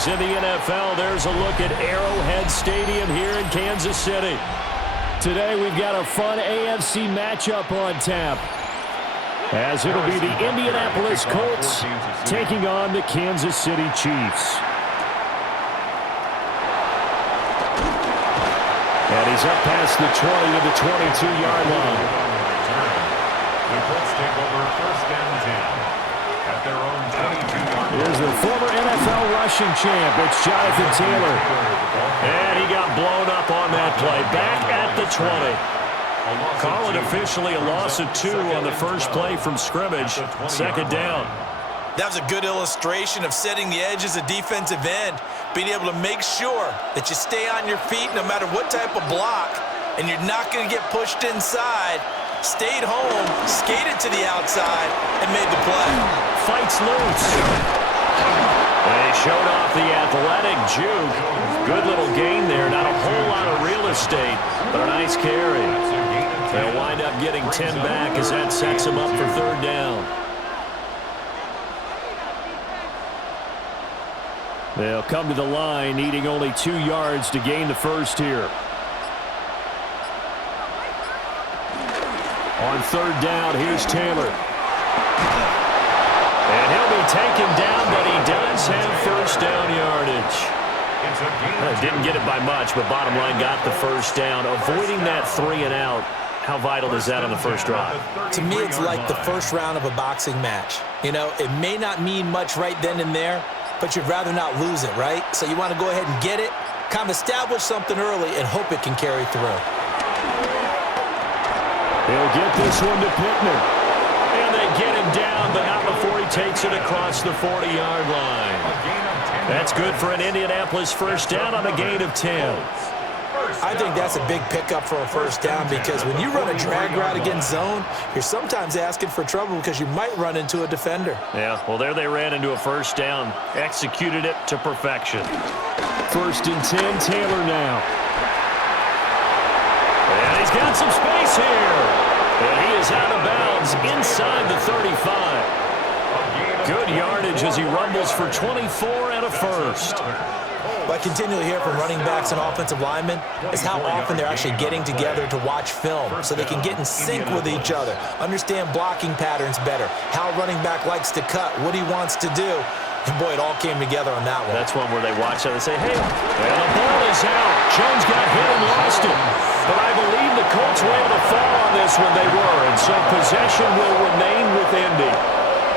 Because in the NFL, there's a look at Arrowhead Stadium here in Kansas City. Today, we've got a fun AFC matchup on tap, as it'll be the Indianapolis Colts taking on the Kansas City Chiefs. And he's up past the 20 to the 22-yard line. The Colts take over first and 10 at their own 22-yard line. Here's the former NFL rushing champ. It's Jonathan Taylor. And he got blown up on that play. Back at the 20. Call it officially a loss of 2 on the first play from scrimmage. Second down. That was a good illustration of setting the edge as a defensive end, being able to make sure that you stay on your feet no matter what type of block, and you're not going to get pushed inside. Stayed home, skated to the outside, and made the play. Fights loose. And he showed off the athletic juke. Good little gain there. Not a whole lot of real estate, but a nice carry. They'll wind up getting 10 back as that sets them up for third down. They'll come to the line, needing only 2 yards to gain the first here. On third down, here's Taylor. And he'll be taken down, but he does have first down yardage. Didn't get it by much, but bottom line got the first down. Avoiding that 3 and out. How vital is that on the first drive? To me, it's like the first round of a boxing match. You know, it may not mean much right then and there, but you'd rather not lose it, right? So you want to go ahead and get it, kind of establish something early, and hope it can carry through. He'll get this one to Pittman. And they get him down, but not before he takes it across the 40-yard line. That's good for an Indianapolis first down on a gain of 10. I think that's a big pickup for a first down, because when you run a drag route against zone, you're sometimes asking for trouble because you might run into a defender. Yeah, well, there they ran into a first down. Executed it to perfection. First and 10, Taylor now. And he's got some space here. And he is out of bounds inside the 35. Good yardage as he rumbles for 24 and a first. What I continually hear from running backs and offensive linemen is how often they're actually getting together to watch film so they can get in sync with each other, understand blocking patterns better, how a running back likes to cut, what he wants to do. And, boy, it all came together on that one. That's one where they watch it and say, hey, well, the ball is out. Jones got hit and lost it. But I believe the Colts were able to fall on this when they were, and so possession will remain with Indy.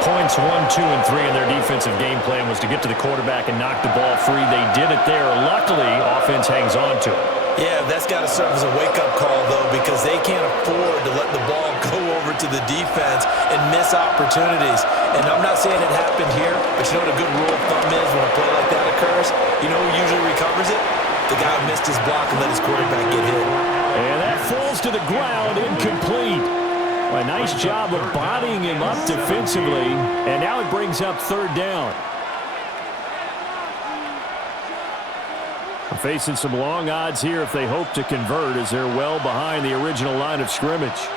Points 1, 2, and 3 in their defensive game plan was to get to the quarterback and knock the ball free. They did it there. Luckily, offense hangs on to it. Yeah, that's got to serve as a wake-up call, though, because they can't afford to let the ball go over to the defense and miss opportunities. And I'm not saying it happened here, but you know what a good rule of thumb is when a play like that occurs? You know who usually recovers it? The guy who missed his block and let his quarterback get hit. And that falls to the ground, incomplete. A nice job of bodying him up defensively, and now it brings up third down. Facing some long odds here if they hope to convert, as they're well behind the original line of scrimmage.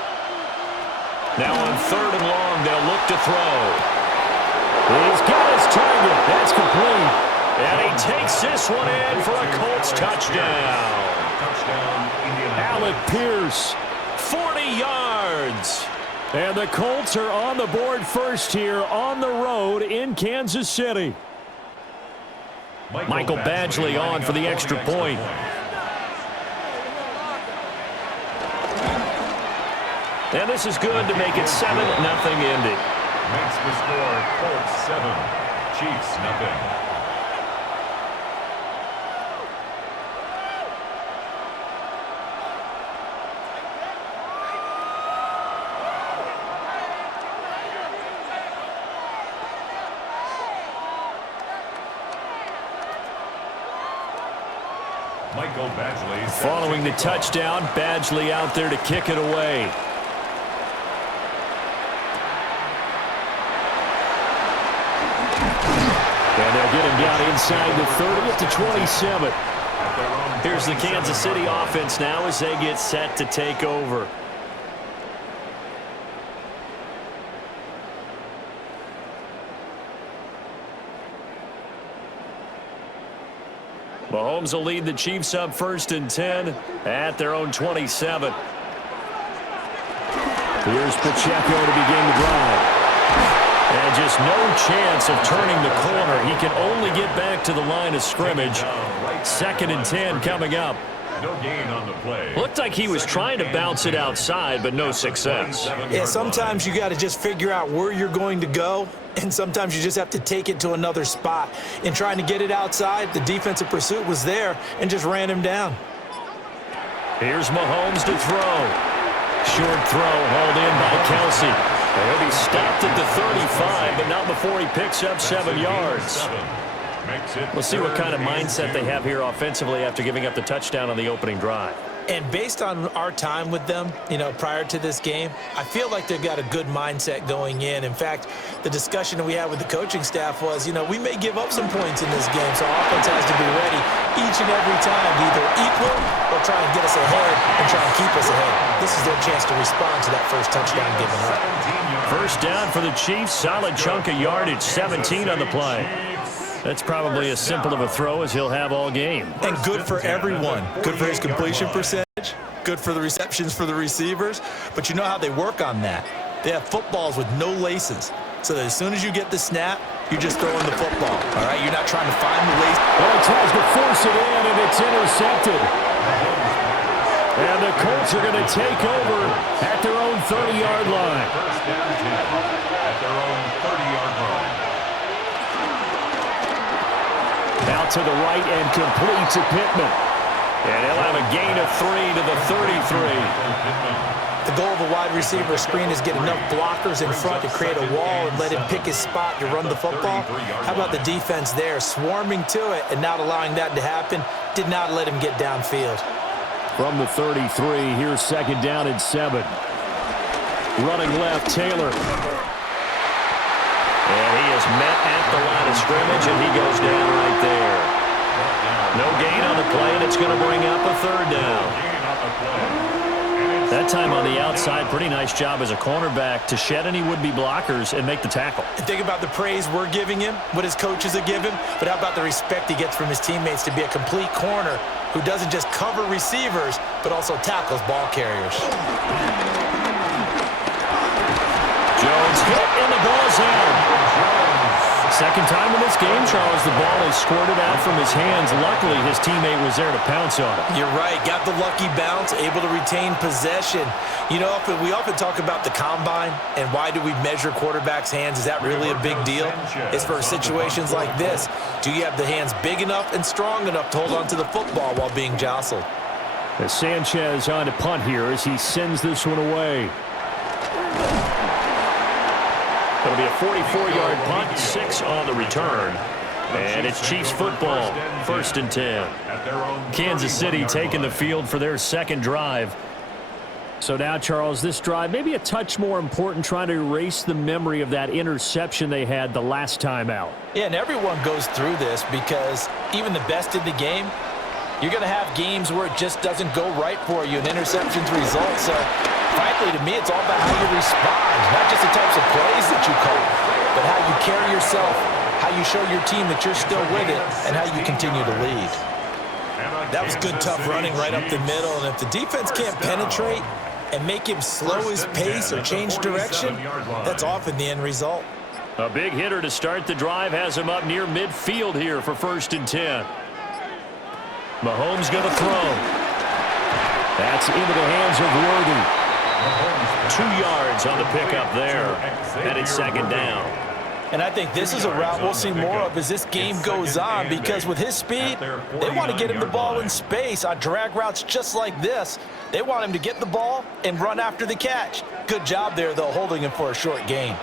Now on third and long, they'll look to throw. He's got his target. That's complete. And he takes this one in for a Colts touchdown. Alec Pierce, 40 yards. And the Colts are on the board first here on the road in Kansas City. Michael Badgley on for the extra point. And this is good to make it 7-0 Indy. Makes the score Colts 7, Chiefs nothing. Following the touchdown, Badgley out there to kick it away. And they'll get him down inside the 30 at the 27. Here's the Kansas City offense now as they get set to take over. Mahomes will lead the Chiefs up 1st and 10 at their own 27. Here's Pacheco to begin the drive. And just no chance of turning the corner. He can only get back to the line of scrimmage. 2nd and 10 coming up. No gain on the play. Looked like he was trying to bounce it outside, but no success. Yeah, sometimes you got to just figure out where you're going to go, and sometimes you just have to take it to another spot. In trying to get it outside, the defensive pursuit was there and just ran him down. Here's Mahomes to throw. Short throw hauled in by Kelce. He'll be stopped at the 35, but not before he picks up 7 yards. We'll see what kind of mindset they have here offensively after giving up the touchdown on the opening drive. And based on our time with them, prior to this game, I feel like they've got a good mindset going in. In fact, the discussion that we had with the coaching staff was, we may give up some points in this game, so offense has to be ready each and every time to either equal or try and get us ahead and try and keep us ahead. This is their chance to respond to that first touchdown given up. 1st down for the Chiefs. Solid chunk of yardage, 17 on the play. That's probably as simple of a throw as he'll have all game. And good for everyone. Good for his completion percentage. Good for the receptions for the receivers. But you know how they work on that. They have footballs with no laces. So that as soon as you get the snap, you're just throwing the football. All right? You're not trying to find the lace. Well, he tries to force it in, and it's intercepted. And the Colts are going to take over at their own 30-yard line. 1st down 10 at their own 30-yard line. Out to the right and complete to Pittman. And he'll have a gain of 3 to the 33. The goal of a wide receiver screen is get enough blockers in front to create a wall and let him pick his spot to run the football. How about the defense there, swarming to it and not allowing that to happen? Did not let him get downfield. From the 33, here's 2nd down and 7. Running left, Taylor. And he is met at the line of scrimmage, and he goes down right there. No gain on the play, and it's going to bring up a 3rd down. That time on the outside, pretty nice job as a cornerback to shed any would-be blockers and make the tackle. Think about the praise we're giving him, what his coaches have given, but how about the respect he gets from his teammates to be a complete corner who doesn't just cover receivers, but also tackles ball carriers. Jones hit, and the ball's out. 2nd time in this game, Charles, the ball is squirted out from his hands. Luckily, his teammate was there to pounce on it. You're right. Got the lucky bounce, able to retain possession. We often talk about the combine and why do we measure quarterbacks' hands. Is that really a big deal? It's for situations like this. Do you have the hands big enough and strong enough to hold on to the football while being jostled? As Sanchez on to punt here as he sends this one away. It'll be a 44-yard punt, 6 on the return. And it's Chiefs football, 1st and 10. Kansas City taking the field for their 2nd drive. So now, Charles, this drive may be a touch more important, trying to erase the memory of that interception they had the last time out. Yeah, and everyone goes through this because even the best in the game, you're going to have games where it just doesn't go right for you and interceptions result. So, frankly, to me, it's all about how you respond, not just the types of plays that you call, but how you carry yourself, how you show your team that you're still with it, and how you continue to lead. That was good, tough running right up the middle, and if the defense can't penetrate and make him slow his pace or change direction, that's often the end result. A big hitter to start the drive has him up near midfield here for 1st and 10. Mahomes going to throw. That's into the hands of Worthy. 2 yards on the pickup there. And it's 2nd down. And I think this is a route we'll see more of as this game goes on because with his speed, they want to get him the ball in space on drag routes just like this. They want him to get the ball and run after the catch. Good job there, though, holding him for a short gain.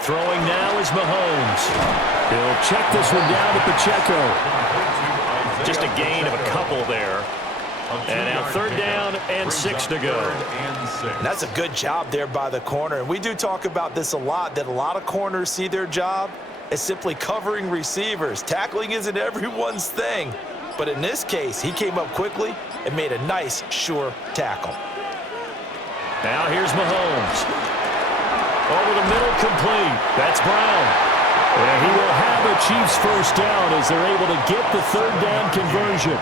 Throwing now is Mahomes. He'll check this one down to Pacheco. Just a gain of a couple there. And now 3rd down and 6 to go. And that's a good job there by the corner. And we do talk about this a lot, that a lot of corners see their job as simply covering receivers. Tackling isn't everyone's thing. But in this case, he came up quickly and made a nice, sure tackle. Now here's Mahomes. Over the middle, complete. That's Brown. And he will have the Chiefs first down as they're able to get the third down conversion.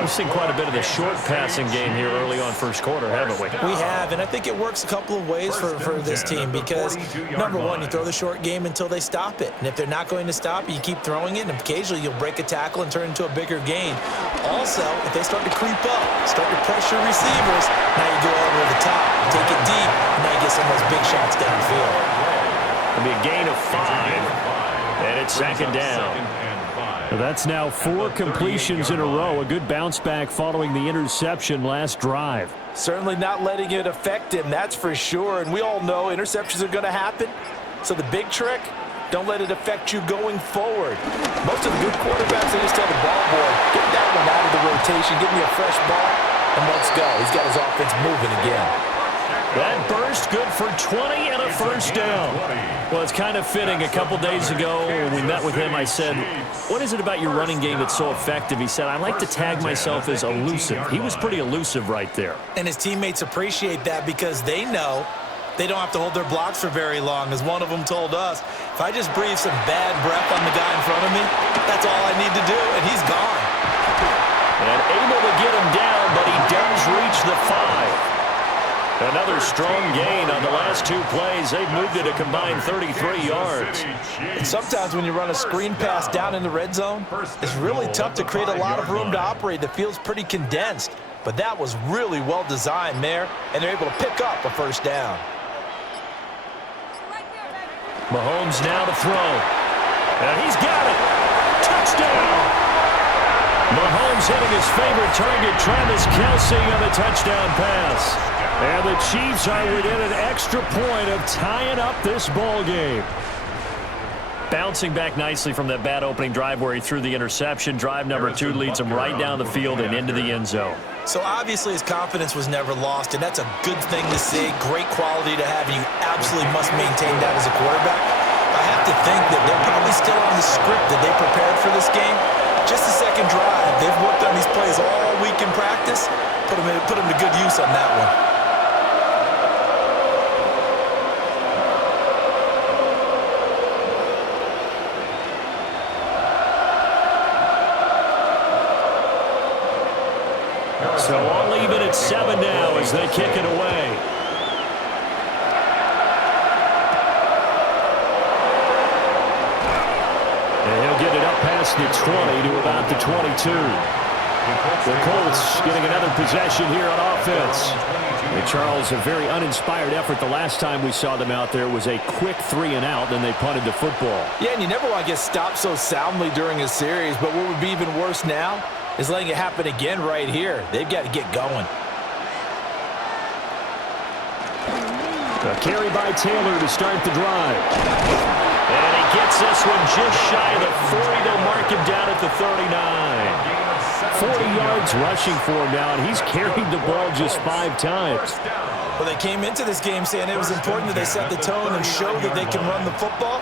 We've seen quite a bit of the short passing game here early on first quarter, haven't we? We have, and I think it works a couple of ways for this team because, number one, you throw the short game until they stop it. And if they're not going to stop it, you keep throwing it, and occasionally you'll break a tackle and turn it into a bigger gain. Also, if they start to creep up, start to pressure receivers, now you go over the top, take it deep, and now you get some of those big shots downfield. It'll be a gain of 5, and it's second down. That's now 4 completions in a row. A good bounce back following the interception last drive. Certainly not letting it affect him, that's for sure. And we all know interceptions are going to happen. So the big trick, don't let it affect you going forward. Most of the good quarterbacks, they just tell the ball boy, get that one out of the rotation, give me a fresh ball, and let's go. He's got his offense moving again. That burst good for 20 and a first down. Well, it's kind of fitting. A couple days ago when we met with him, I said, what is it about your running game that's so effective? He said, I like to tag myself as elusive. He was pretty elusive right there. And his teammates appreciate that because they know they don't have to hold their blocks for very long. As one of them told us, if I just breathe some bad breath on the guy in front of me, that's all I need to do, and he's gone. And able to get him down, but he does reach the 5. Another strong gain on the last 2 plays. They've moved it a combined 33 yards. And sometimes when you run a screen pass down in the red zone, it's really tough to create a lot of room to operate. That feels pretty condensed. But that was really well designed there, and they're able to pick up a first down. Mahomes now to throw. And he's got it. Touchdown. Mahomes hitting his favorite target, Travis Kelce, on the touchdown pass. And the Chiefs are within an extra point of tying up this ball game. Bouncing back nicely from that bad opening drive where he threw the interception. Drive number 2 leads him right down the field and into the end zone. So obviously his confidence was never lost, and that's a good thing to see. Great quality to have, and you absolutely must maintain that as a quarterback. I have to think that they're probably still on the script that they prepared for this game. Just the second drive. They've worked on these plays all week in practice. Put them to good use on that one. So all even at 7 now as they kick it away. And he'll get it up past the 20 to about the 22. The Colts getting another possession here on offense. And Charles, a very uninspired effort. The last time we saw them out there was a quick 3-and-out, then they punted the football. Yeah, and you never want to get stopped so soundly during a series, but what would be even worse now is letting it happen again right here. They've got to get going. A carry by Taylor to start the drive. And he gets this one just shy of the 40. They'll mark him down at the 39. 40 yards rushing for him now, and he's carried the ball just 5 times. Well, they came into this game saying it was important that they set the tone and show that they can run the football.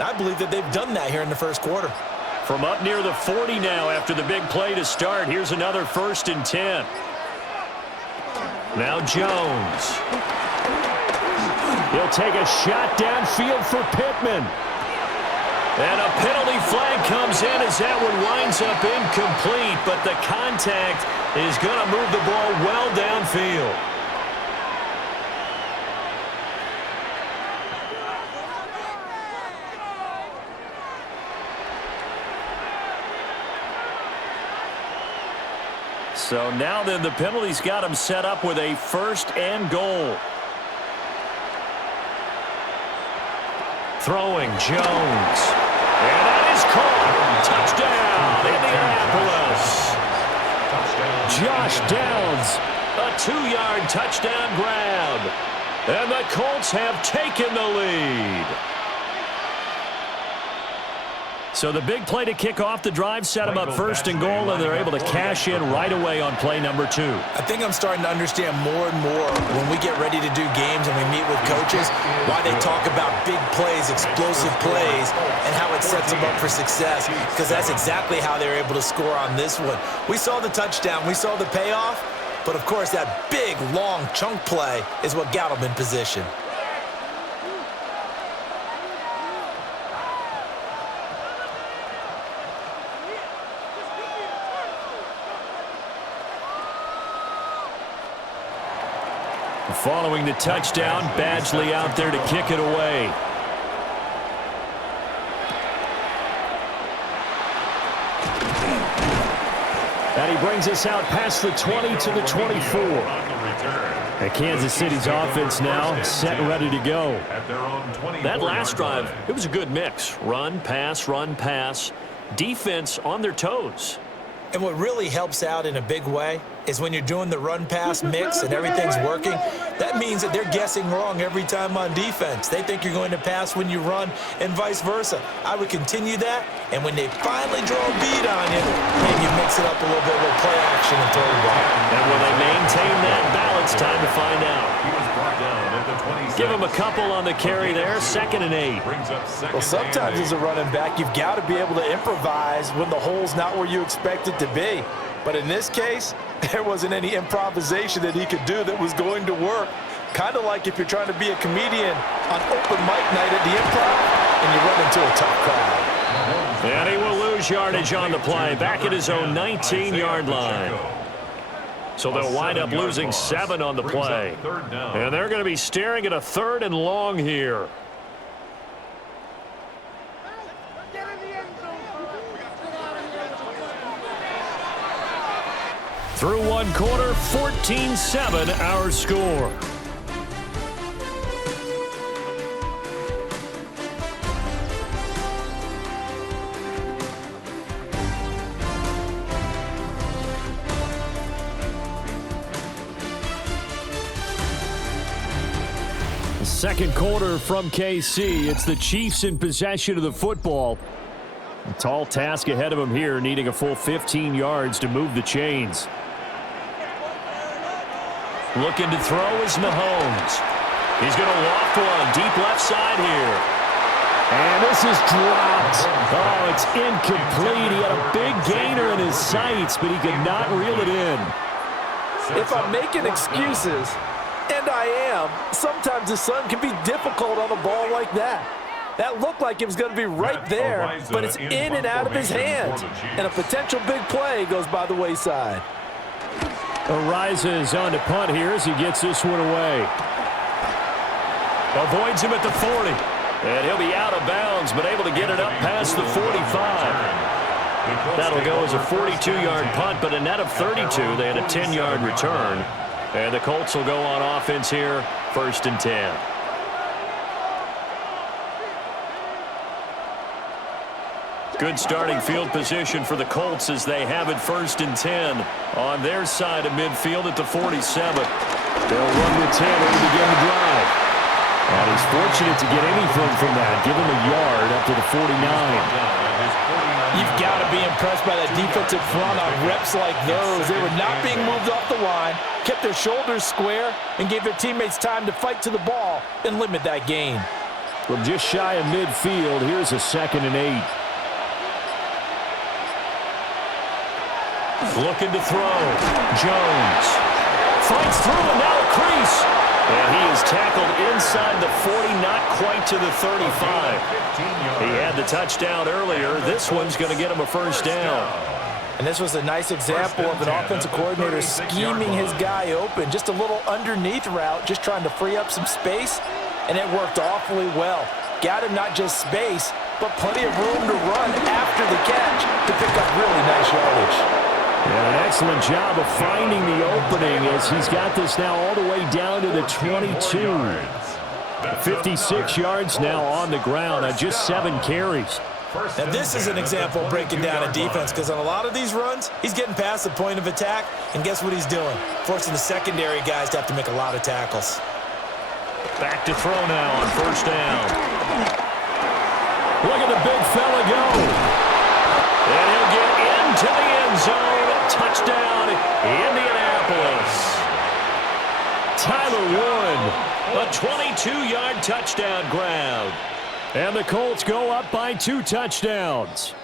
And I believe that they've done that here in the first quarter. From up near the 40 now after the big play to start. Here's another 1st and 10. Now Jones. He'll take a shot downfield for Pittman. And a penalty flag comes in as that one winds up incomplete, but the contact is going to move the ball well downfield. So now then the penalty's got him set up with a 1st and goal. Throwing Jones. And that is caught. Touchdown, Indianapolis. Josh Downs, a 2-yard touchdown grab. And the Colts have taken the lead. So the big play to kick off the drive set them up 1st and goal, and they're able to cash in right away on play number 2. I think I'm starting to understand more and more when we get ready to do games and we meet with coaches why they talk about big plays, explosive plays, and how it sets them up for success, because that's exactly how they were able to score on this one. We saw the touchdown. We saw the payoff. But, of course, that big, long chunk play is what got them in position. following the touchdown, Badgley out there to kick it away. And he brings us out past the 20 to the 24. And Kansas City's offense now set and ready to go. That last drive, it was a good mix. Run, pass, defense on their toes. And what really helps out in a big way is when you're doing the run-pass mix and everything's working, that means that they're guessing wrong every time on defense. They think you're going to pass when you run and vice versa. I would continue that, and when they finally draw a bead on you, maybe you mix it up a little bit with play action and throw the ball. And will they maintain that balance? Time to find out. Give him a couple on the carry there, 2nd and 8. Well, sometimes as a running back, you've got to be able to improvise when the hole's not where you expect it to be. But in this case, there wasn't any improvisation that he could do that was going to work. Kind of like if you're trying to be a comedian on open mic night at the Improv and you run into a tough crowd. And he will lose yardage on the play, back at his own 19-yard line. So they'll wind up losing 7 on the play. And they're going to be staring at a 3rd and long here. Through one quarter, 14-7 our score. Second quarter from KC. It's the Chiefs in possession of the football. A tall task ahead of them here, needing a full 15 yards to move the chains. Looking to throw is Mahomes. He's going to loft one deep left side here. And this is dropped. Oh, it's incomplete. He had a big gainer in his sights, but he could not reel it in. If I'm making excuses, and I am, sometimes the sun can be difficult on a ball like that. That looked like it was going to be right there, but it's in and out of his hands. And a potential big play goes by the wayside. Arises on to punt here as he gets this one away. Avoids him at the 40. And he'll be out of bounds, but able to get it up past the 45. That'll go as a 42-yard punt, but a net of 32. They had a 10-yard return. And the Colts will go on offense here, 1st and 10. Good starting field position for the Colts as they have it 1st and 10 on their side of midfield at the 47. They'll run with 10 to begin the drive. And he's fortunate to get anything from that. Give him a yard up to the 49. You've got to be impressed by that defensive front on reps like those. They were not being moved off the line, kept their shoulders square, and gave their teammates time to fight to the ball and limit that gain. From just shy of midfield, here's a 2nd and 8. Looking to throw. Jones fights through and now a crease. And he is tackled inside the 40, not quite to the 35. He had the touchdown earlier. This one's going to get him a 1st down. And this was a nice example of an offensive coordinator scheming his guy open. Just a little underneath route, just trying to free up some space. And it worked awfully well. Got him not just space, but plenty of room to run after the catch to pick up really nice yardage. And an excellent job of finding the opening as he's got this now all the way down to the 22. 56 yards now on the ground on just 7 carries. Now this is an example of breaking down a defense because on a lot of these runs, he's getting past the point of attack, and guess what he's doing? Forcing the secondary guys to have to make a lot of tackles. Back to throw now on 1st down. Look at the big fella go. And he'll get into the end zone. Touchdown, Indianapolis. Tyler Wood, a 22-yard touchdown grab. And the Colts go up by 2 touchdowns.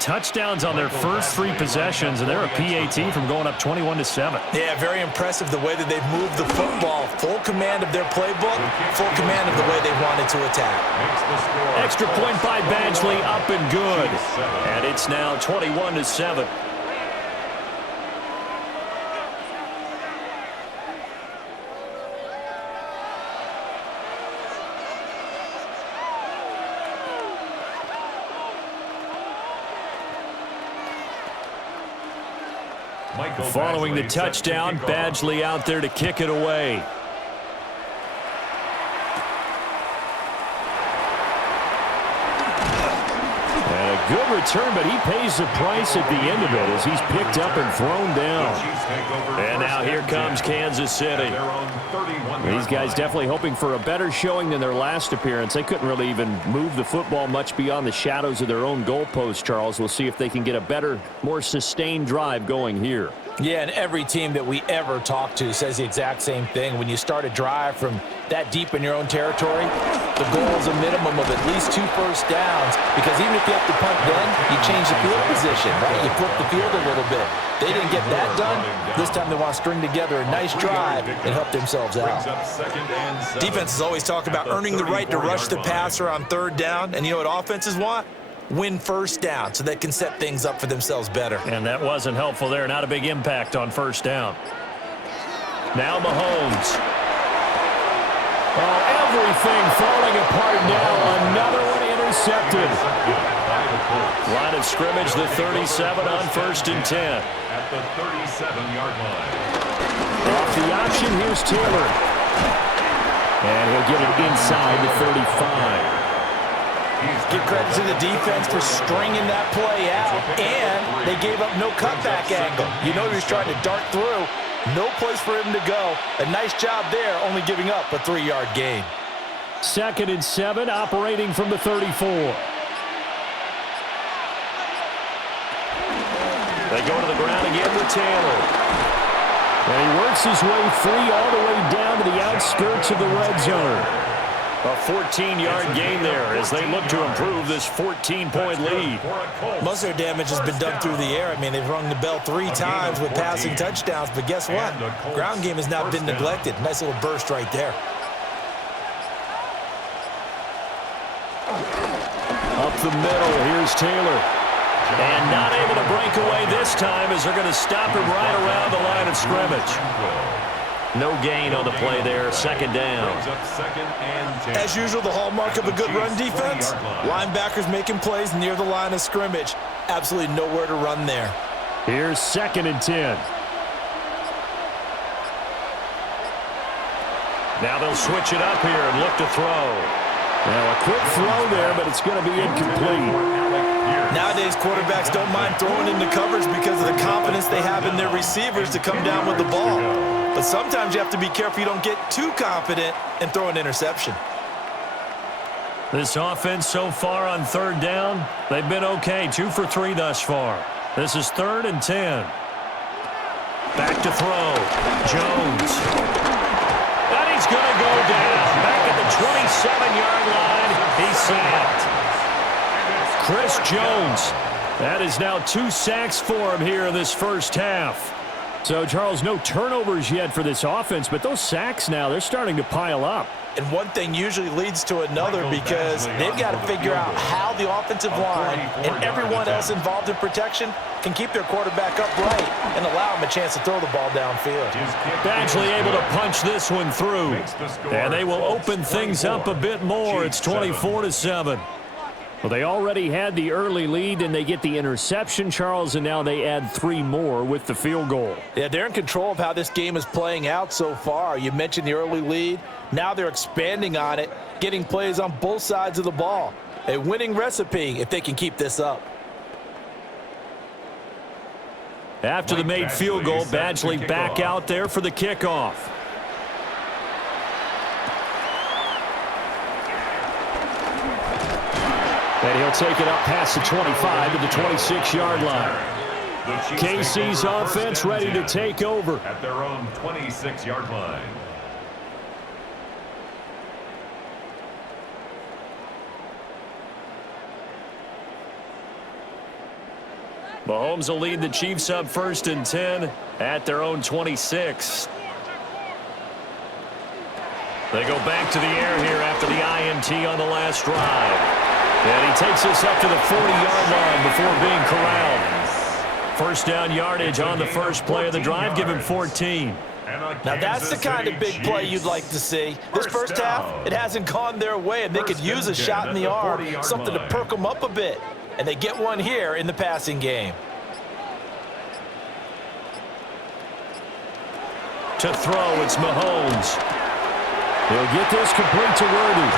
Touchdowns on their first 3 possessions, and they're a PAT from going up 21-7. Yeah, very impressive the way that they've moved the football. Full command of their playbook, full command of the way they wanted to attack. Extra point by Badgley, up and good. And it's now 21-7. Following the touchdown, Badgley out there to kick it away. Good return, but he pays the price at the end of it as he's picked up and thrown down. And now here comes Kansas City. These guys definitely hoping for a better showing than their last appearance. They couldn't really even move the football much beyond the shadows of their own goalpost, Charles. We'll see if they can get a better, more sustained drive going here. Yeah, and every team that we ever talk to says the exact same thing. When you start a drive from that deep in your own territory, the goal is a minimum of at least 2 first downs, because even if you have to punt then, you change the field position, right? You flip the field a little bit. They didn't get that done. This time they want to string together a nice drive and help themselves out. Defenses always talk about earning the right to rush the passer on 3rd down, and you know what offenses want? Win first down so they can set things up for themselves better. And that wasn't helpful there. Not a big impact on 1st down. Now Mahomes. Oh, everything falling apart now. Another one intercepted. Line of scrimmage, the 37 on 1st and 10. At the 37-yard line. Off the option, here's Taylor. And he'll get it inside the 35. Give credit to the defense for stringing that play out, and they gave up no cutback angle. You know he was trying to dart through. No place for him to go. A nice job there, only giving up a 3-yard gain. 2nd and 7, operating from the 34. They go to the ground again with Taylor. And he works his way free all the way down to the outskirts of the red zone. A 14-yard gain there as they look to improve this 14-point lead. Most of their damage has been done through the air. I mean, they've rung the bell 3 times with passing touchdowns, but guess what? Ground game has not been neglected. Nice little burst right there. Up the middle, here's Taylor. And not able to break away this time as they're going to stop him right around the line of scrimmage. No gain on the play there, 2nd down. As usual, the hallmark of a good run defense, linebackers making plays near the line of scrimmage. Absolutely nowhere to run there. Here's 2nd and 10. Now they'll switch it up here and look to throw. Now a quick throw there, but it's going to be incomplete. Nowadays, quarterbacks don't mind throwing into coverage because of the confidence they have in their receivers to come down with the ball. But sometimes you have to be careful you don't get too confident and throw an interception. This offense so far on 3rd down, they've been okay. 2 for 3 thus far. This is 3rd and 10. Back to throw. Jones. And he's going to go down. Back at the 27-yard line. He's sacked. Chris Jones. That is now 2 sacks for him here in this 1st half. So, Charles, no turnovers yet for this offense, but those sacks now, they're starting to pile up. And one thing usually leads to another because they've got to figure out how the offensive line and everyone else involved in protection can keep their quarterback upright and allow him a chance to throw the ball downfield. Badgley able to punch this one through. And they will open things up a bit more. It's 24-7. Well, they already had the early lead, and they get the interception, Charles, and now they add 3 more with the field goal. Yeah, they're in control of how this game is playing out so far. You mentioned the early lead. Now they're expanding on it, getting plays on both sides of the ball. A winning recipe if they can keep this up. After the made field goal, Badgley back out there for the kickoff. And he'll take it up past the 25 to the 26-yard line. KC's offense ready to take over. At their own 26-yard line. Mahomes will lead the Chiefs up 1st and 10 at their own 26. They go back to the air here after the INT on the last drive. And he takes us up to the 40-yard line before being corralled. 1st down yardage on the first play of the drive, give him 14. Now that's the kind of big play you'd like to see. This first half, it hasn't gone their way, and they could use a shot in the arm, something to perk them up a bit. And they get one here in the passing game. To throw, it's Mahomes. He'll get this complete to Worthy.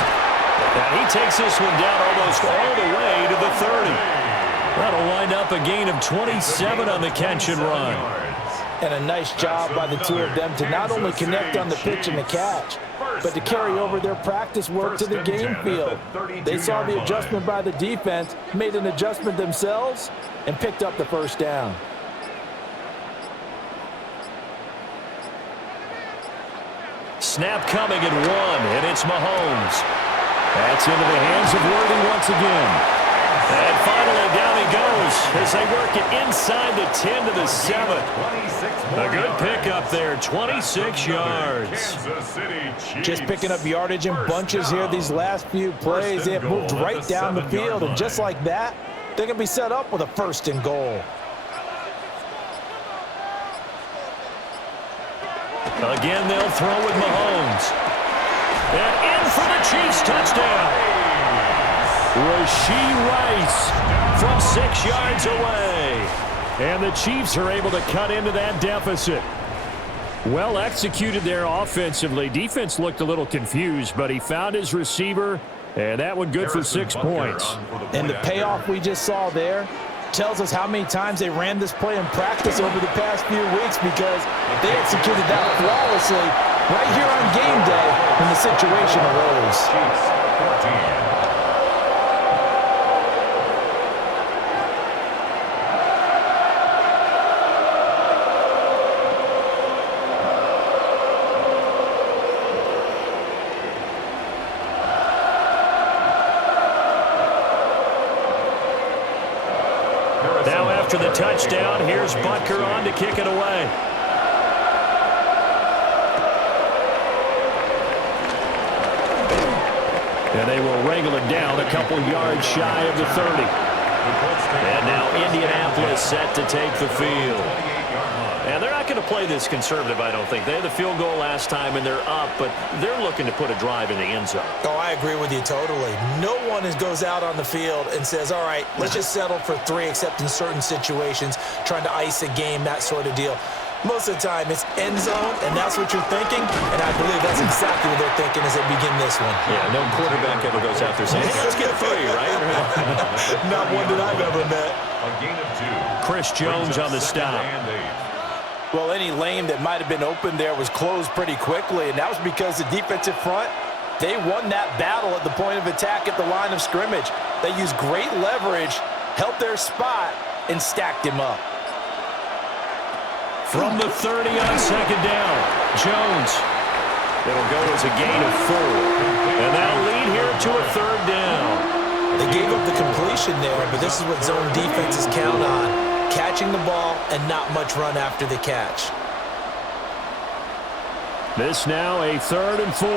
And he takes this one down almost all the way to the 30. That'll wind up a gain of 27 on the catch and run. And a nice job by the two of them to not only connect on the pitch and the catch, but to carry over their practice work to the game field. They saw the adjustment by the defense, made an adjustment themselves, and picked up the first down. Snap coming at 1, and it's Mahomes. That's into the hands of Worthy once again. And finally, down he goes as they work it inside the 10 to the 7. A good pickup there, 26 yards. Just picking up yardage in bunches here these last few plays. They have moved right down the field, and just like that, they're going to be set up with a 1st and goal. Again, they'll throw with Mahomes. And in for the Chiefs touchdown. Rashee Rice from 6 yards away. And the Chiefs are able to cut into that deficit. Well executed there offensively. Defense looked a little confused, but he found his receiver, and that one good for 6 points. And the payoff we just saw there tells us how many times they ran this play in practice over the past few weeks, because they executed that flawlessly right here on game day when the situation arose. After the touchdown, here's Buckner on to kick it away. And they will wrangle it down a couple yards shy of the 30. And now Indianapolis set to take the field. And they're not going to play this conservative, I don't think. They had the field goal last time, and they're up, but they're looking to put a drive in the end zone. Oh, I agree with you totally. No one goes out on the field and says, all right, let's just settle for 3, except in certain situations, trying to ice a game, that sort of deal. Most of the time, it's end zone, and that's what you're thinking, and I believe that's exactly what they're thinking as they begin this one. Yeah, no quarterback ever goes out there saying, hey, let's get 3, right? Not one that I've ever met. A gain of 2. Chris Jones on the stop. Well, any lane that might have been open there was closed pretty quickly, and that was because the defensive front, they won that battle at the point of attack at the line of scrimmage. They used great leverage, held their spot, and stacked him up. From the 30 on 2nd down, Jones. It'll go as a gain of 4. And that'll lead here to a 3rd down. They gave up the completion there, but this is what zone defenses count on. Catching the ball and not much run after the catch. This now a 3rd and 4.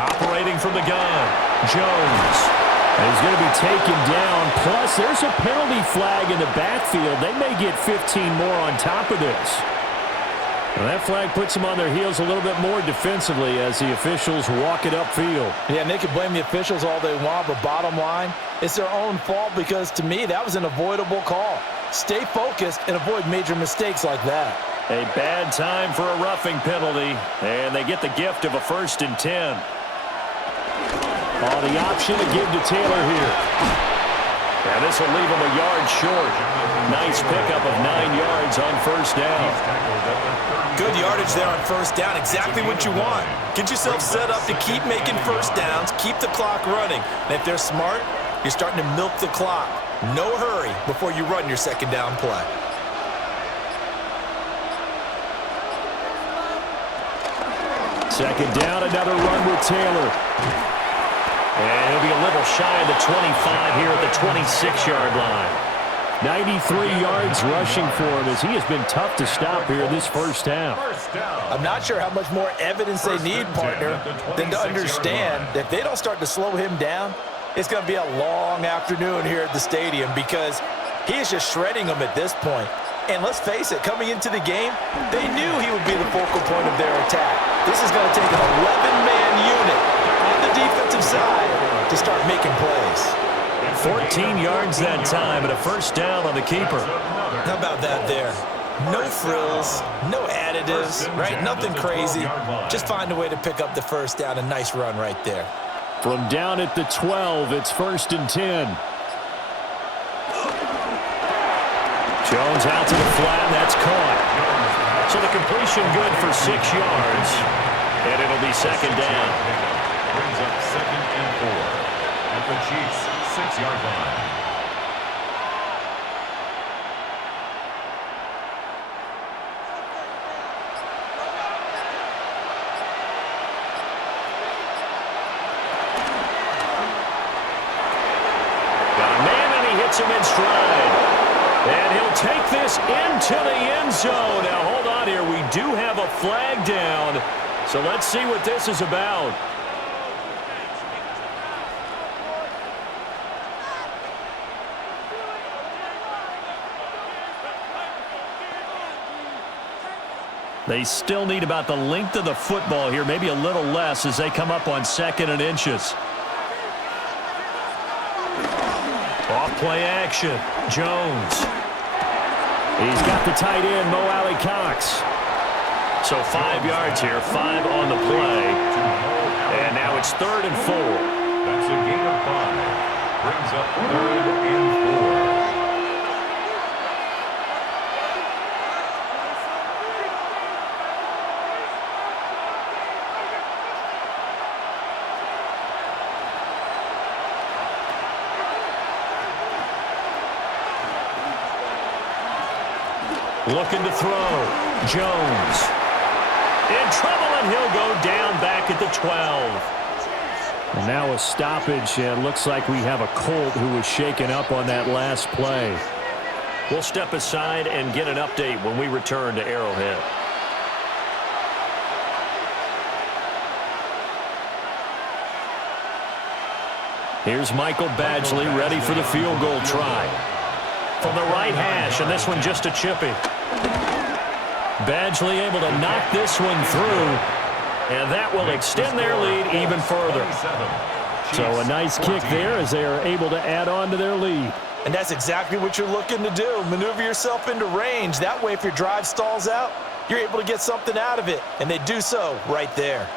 Operating from the gun, Jones. He's going to be taken down. Plus, there's a penalty flag in the backfield. They may get 15 more on top of this. Well, that flag puts them on their heels a little bit more defensively as the officials walk it upfield. Yeah, and they can blame the officials all they want, but bottom line, it's their own fault, because to me, that was an avoidable call. Stay focused and avoid major mistakes like that. A bad time for a roughing penalty, and they get the gift of a 1st and 10. The option to give to Taylor here. And this will leave him a yard short. Nice pickup of 9 yards on 1st down. Good yardage there on 1st down. Exactly what you want. Get yourself set up to keep making 1st downs, keep the clock running. And if they're smart, you're starting to milk the clock. No hurry before you run your 2nd down play. Second down, another run with Taylor. And he'll be a little shy of the 25 here at the 26-yard line. 93 yards rushing for him as he has been tough to stop here in this 1st half. I'm not sure how much more evidence they need, partner, than to understand that if they don't start to slow him down, it's going to be a long afternoon here at the stadium, because he is just shredding them at this point. And let's face it, coming into the game, they knew he would be the focal point of their attack. This is going to take an 11-man unit on the defensive side to start making plays. 14 yards that time and a 1st down on the keeper. How about that there? No frills, no additives, right? Nothing crazy. Just find a way to pick up the first down. A nice run right there. From down at the 12, it's 1st and 10. Jones out to the flat, that's caught. So the completion good for 6 yards, and it'll be 2nd down. Brings up 2nd and 4 at the Chiefs' 6-yard line. Got a man, and he hits him in stride. And he'll take this into the end zone. Now, hold on here. We do have a flag down. So let's see what this is about. They still need about the length of the football here, maybe a little less as they come up on 2nd and inches. Off-play action. Jones. He's got the tight end, Mo Alley Cox. So 5 yards here, 5 on the play. And now it's 3rd and 4. That's a gain of 5. Brings up 3rd and 4. Looking to throw. Jones. In trouble, and he'll go down back at the 12. And now a stoppage, and looks like we have a Colt who was shaken up on that last play. We'll step aside and get an update when we return to Arrowhead. Here's Michael Badgley ready for the field goal try. From the right hash, and this one just a chippy. Badgley able to knock this one through, and that will extend their lead even further. So a nice kick there as they are able to add on to their lead. And that's exactly what you're looking to do. Maneuver yourself into range. That way, if your drive stalls out, you're able to get something out of it. And they do so right there.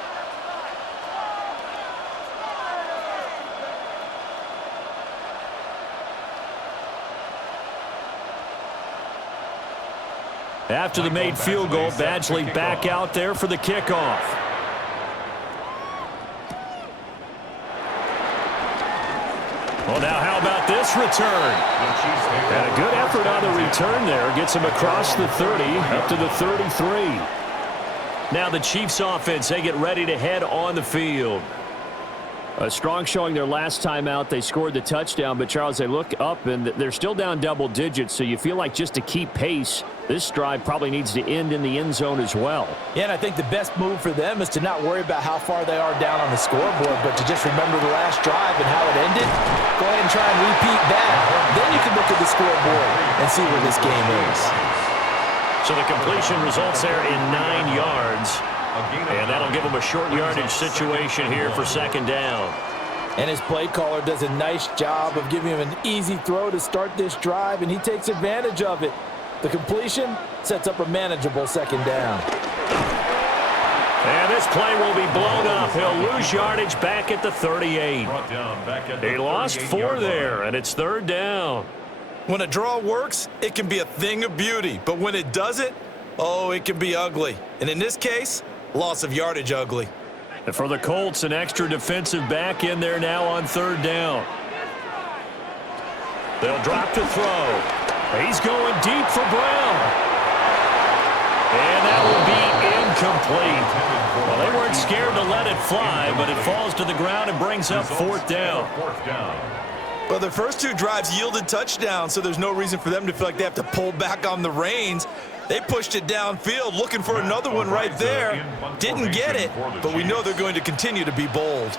After the made field goal, Badgley back out there for the kickoff. Well, now how about this return? And a good effort on the return there. Gets him across the 30, up to the 33. Now the Chiefs offense, they get ready to head on the field. A strong showing their last time out. They scored the touchdown, but Charles, they look up and they're still down double digits, so you feel like just to keep pace, this drive probably needs to end in the end zone as well. Yeah, and I think the best move for them is to not worry about how far they are down on the scoreboard, but to just remember the last drive and how it ended. Go ahead and try and repeat that. Then you can look at the scoreboard and see where this game is. So the completion results there in 9 yards. And that'll give them a short yardage situation here for 2nd down. And his play caller does a nice job of giving him an easy throw to start this drive, and he takes advantage of it. The completion sets up a manageable 2nd down. And this play will be blown up. He'll lose yardage back at the 38. He lost 4 there, and it's 3rd down. When a draw works, it can be a thing of beauty. But when it doesn't, oh, it can be ugly. And in this case, loss of yardage ugly. And for the Colts, an extra defensive back in there now on 3rd down. They'll drop to throw. He's going deep for Brown. And that will be incomplete. Well, they weren't scared to let it fly, but it falls to the ground and brings up 4th down. Well, their first 2 drives yielded touchdowns, so there's no reason for them to feel like they have to pull back on the reins. They pushed it downfield, looking for another one right there. Didn't get it, but we know they're going to continue to be bold.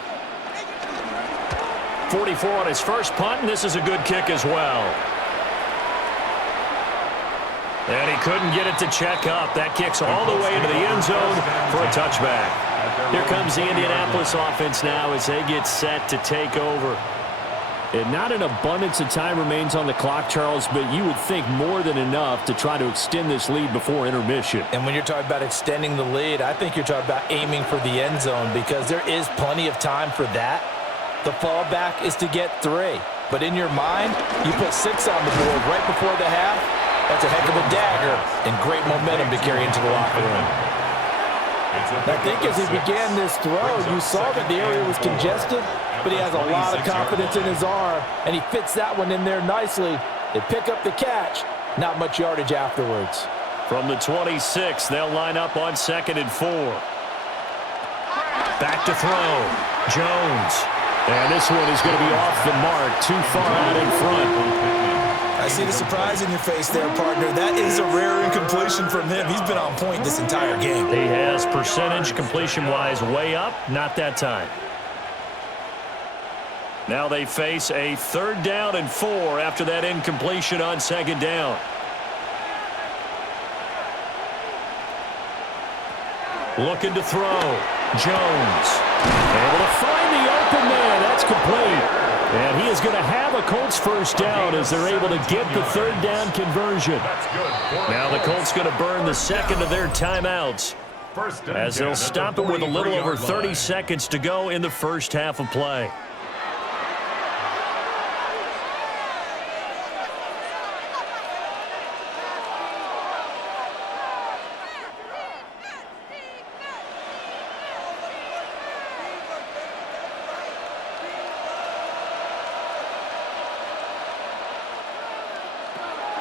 44 on his first punt, and this is a good kick as well. And he couldn't get it to check up. That kicks all the way into the end zone for a touchback. Here comes the Indianapolis offense now as they get set to take over. And not an abundance of time remains on the clock, Charles, but you would think more than enough to try to extend this lead before intermission. And when you're talking about extending the lead, I think you're talking about aiming for the end zone because there is plenty of time for that. The fallback is to get 3. But in your mind, you put 6 on the board right before the half. That's a heck of a dagger and great momentum to carry into the locker room. I think as he began this throw, you saw that the area was congested, but he has a lot of confidence in his arm, and he fits that one in there nicely. They pick up the catch, not much yardage afterwards. From the 26, they'll line up on 2nd and 4. Back to throw. Jones. And this one is going to be off the mark, too far out in front. I see the surprise in your face there, partner. That is a rare incompletion from him. He's been on point this entire game. He has percentage completion-wise way up, not that time. Now they face a 3rd down and 4 after that incompletion on 2nd down. Looking to throw. Jones. Able to find the open man. That's complete. And he is going to have a Colts first down as they're able to get the 3rd down conversion. Now the Colts going to burn the 2nd of their timeouts as they'll stop it with a little over 30 seconds to go in the first half of play.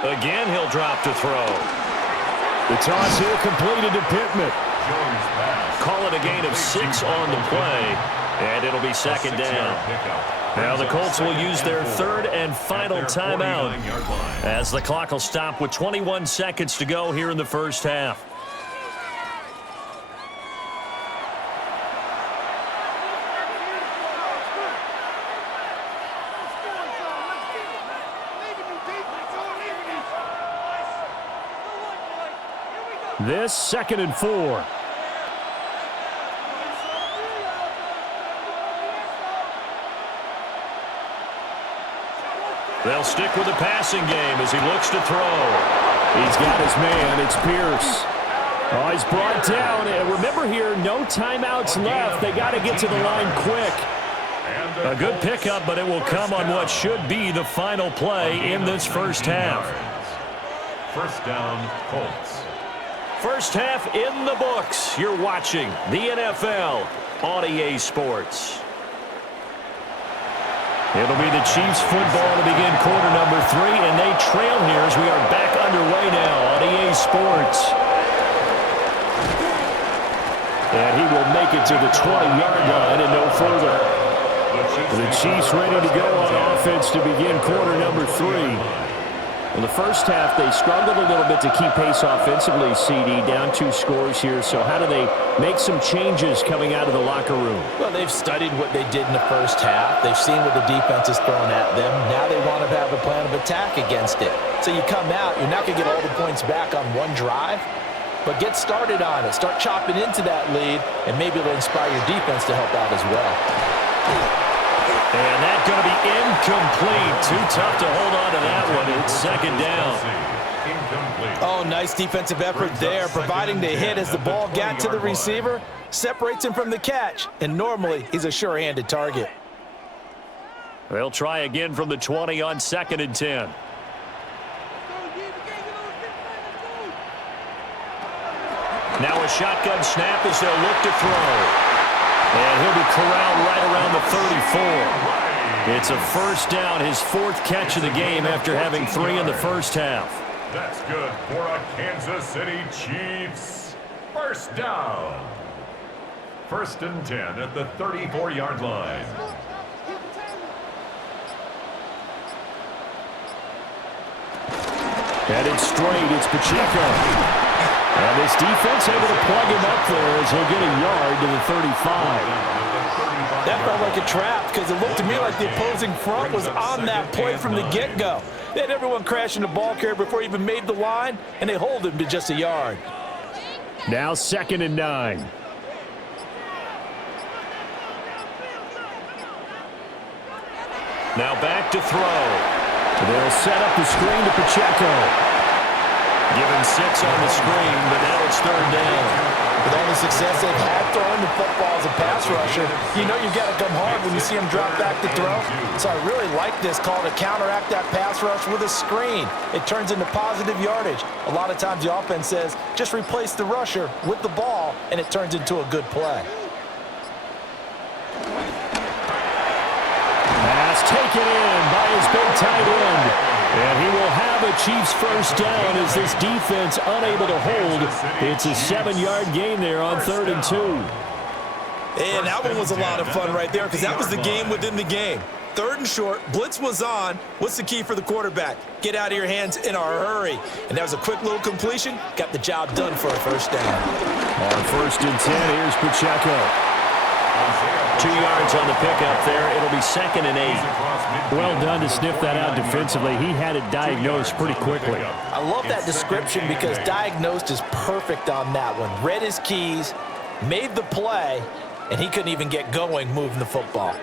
Again, he'll drop to throw. The toss here completed to Pittman. Call it a gain of 6 on the play, and it'll be 2nd down. Now the Colts will use their 3rd and final timeout as the clock will stop with 21 seconds to go here in the first half. This 2nd and 4. They'll stick with the passing game as he looks to throw. He's got his man. It's Pierce. Oh, he's brought down. And remember here, no timeouts left. They got to get to the line quick. A good pickup, but it will come on what should be the final play in this first half. First down, Colts. First half in the books. You're watching the NFL on EA Sports. It'll be the Chiefs football to begin quarter number 3, and they trail here as we are back underway now on EA Sports. And he will make it to the 20-yard line and no further. The Chiefs ready to go on offense to begin quarter number 3. In the first half, they struggled a little bit to keep pace offensively, CD, down 2 scores here. So how do they make some changes coming out of the locker room? Well, they've studied what they did in the first half. They've seen what the defense is throwing at them. Now they want to have a plan of attack against it. So you come out, you're not going to get all the points back on one drive, but get started on it. Start chopping into that lead, and maybe it'll inspire your defense to help out as well. And that's going to be incomplete. Too tough to hold on to that one. It's 2nd down. Oh, nice defensive effort there, providing the hit as the ball got to the receiver, separates him from the catch, and normally he's a sure-handed target. They'll try again from the 20 on 2nd and 10. Now a shotgun snap as they'll look to throw. And he'll be corralled right around the 34. It's a first down, his 4th catch of the game after having 3 in the first half. That's good for a Kansas City Chiefs. First down. 1st and 10 at the 34-yard line. Headed straight, it's Pacheco. And this defense able to plug him up there as he'll get a yard to the 35. That felt like a trap because it looked to me like the opposing front was on that play from the get-go. They had everyone crashing the ball carrier before he even made the line, and they hold him to just a yard. Now 2nd and 9. Now back to throw. They'll set up the screen to Pacheco. Give him 6 on the screen, but now it's 3rd down. With all the success they've had throwing the football as a pass rusher, you know you've got to come hard when you see him drop back to throw. So I really like this call to counteract that pass rush with a screen. It turns into positive yardage. A lot of times the offense says, just replace the rusher with the ball, and it turns into a good play. Pass taken in by his big tight end. And he will have a Chiefs first down as this defense unable to hold. It's a 7-yard gain there on 3rd and 2. And that one was a lot of fun right there because that was the game within the game. 3rd and short, blitz was on. What's the key for the quarterback? Get out of your hands in a hurry. And that was a quick little completion. Got the job done for a first down. On 1st and 10, here's Pacheco. 2 yards on the pickup there. It'll be 2nd and 8. Well done to sniff that out defensively. He had it diagnosed pretty quickly. I love that description because diagnosed is perfect on that one. Read his keys, made the play, and he couldn't even get going moving the football.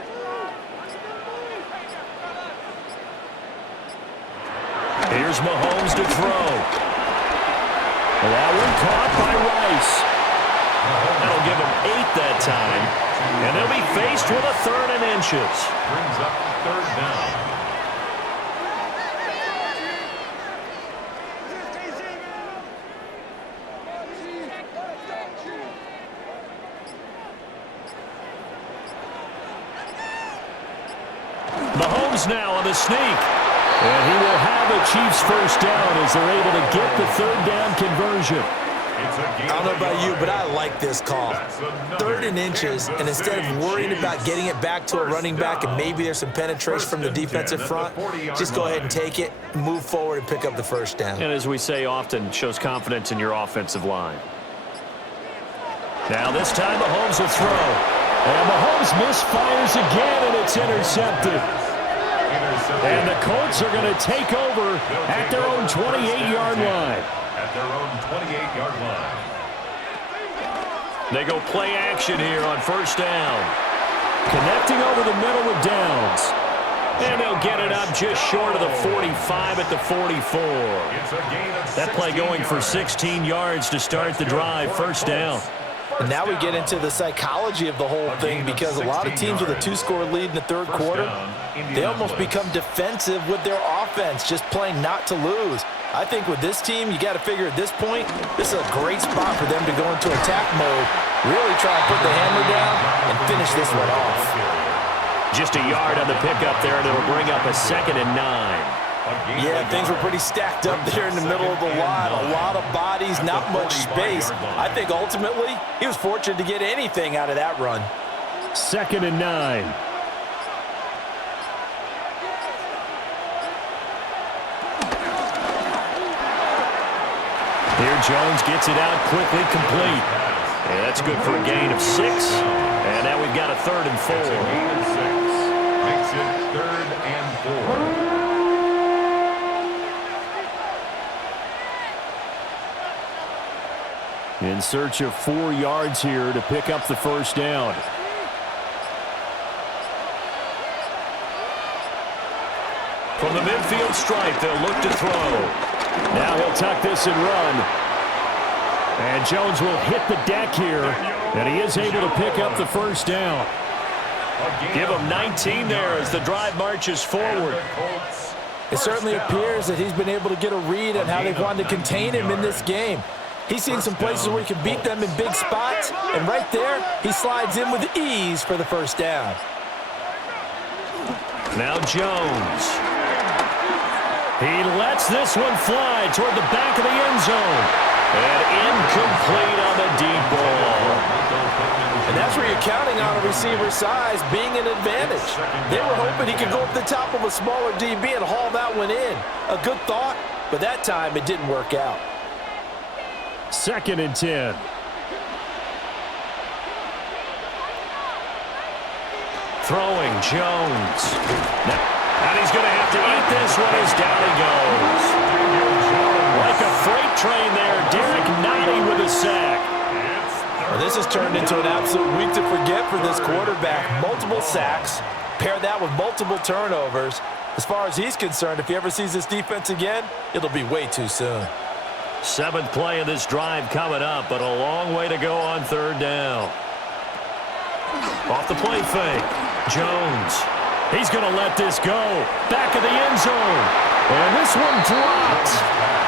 Here's Mahomes to throw. That one caught by Rice. That'll give him 8 that time. And they'll be faced with a 3rd and inches. Brings up 3rd down. Mahomes now on the sneak. And he will have a Chiefs first down as they're able to get the 3rd down conversion. I don't know about you, but I like this call. 3rd and inches, and instead of worrying about getting it back to a running back and maybe there's some penetration from the defensive front, just go ahead and take it, move forward, and pick up the first down. And as we say often, shows confidence in your offensive line. Now this time Mahomes will throw. And Mahomes misfires again, and it's intercepted. And the Colts are going to take over at their own 28-yard line. At their own 28-yard line. They go play action here on 1st down. Connecting over the middle with Downs. And they'll get it up just short of the 45 at the 44. That play going for 16 yards to start the drive. 1st down. And now we get into the psychology of the whole thing because a lot of teams with a 2-score lead in the 3rd quarter, they almost become defensive with their offense, just playing not to lose. I think with this team, you got to figure at this point, this is a great spot for them to go into attack mode, really try and put the hammer down and finish this one off. Just a yard on the pickup there, and it'll bring up a 2nd and 9. Yeah, things were pretty stacked up there in the middle of the line. A lot of bodies, not much space. I think ultimately he was fortunate to get anything out of that run. 2nd and 9. Here Jones gets it out quickly, complete. And that's good for a gain of 6. And now we've got a 3rd and 4. Gain of 6. Makes it 3rd and 4. In search of 4 yards here to pick up the first down. From the midfield stripe, they'll look to throw. Now he'll tuck this and run. And Jones will hit the deck here, and he is able to pick up the first down. Give him 19 there as the drive marches forward. It certainly appears that he's been able to get a read on how they've wanted to contain him in this game. He's seen some places where he can beat them in big spots, and right there, he slides in with ease for the first down. Now Jones. He lets this one fly toward the back of the end zone. And incomplete on the deep ball. And that's where you're counting on a receiver's size being an advantage. They were hoping he could go up the top of a smaller DB and haul that one in. A good thought, but that time it didn't work out. 2nd and 10. Throwing Jones. And he's going to have to eat this one as down he goes. Like a freight train there, Derek Nottie with a sack. Well, this has turned into an absolute week to forget for this quarterback. Multiple sacks, Pair that with multiple turnovers. As far as he's concerned, if he ever sees this defense again, it'll be way too soon. 7th play of this drive coming up, but a long way to go on 3rd down. Off the play fake. Jones. He's going to let this go. Back of the end zone. And this one dropped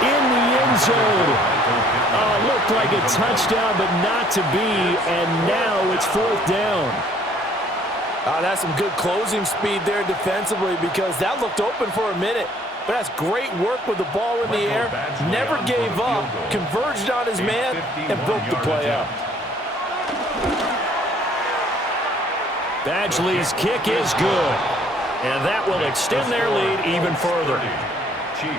in the end zone. Looked like a touchdown, but not to be. And now it's 4th down. That's some good closing speed there defensively because that looked open for a minute. But that's great work with the ball in the air. Never gave up, converged on his man, and broke the play up. Badgley's kick is good. And that will extend their lead even further.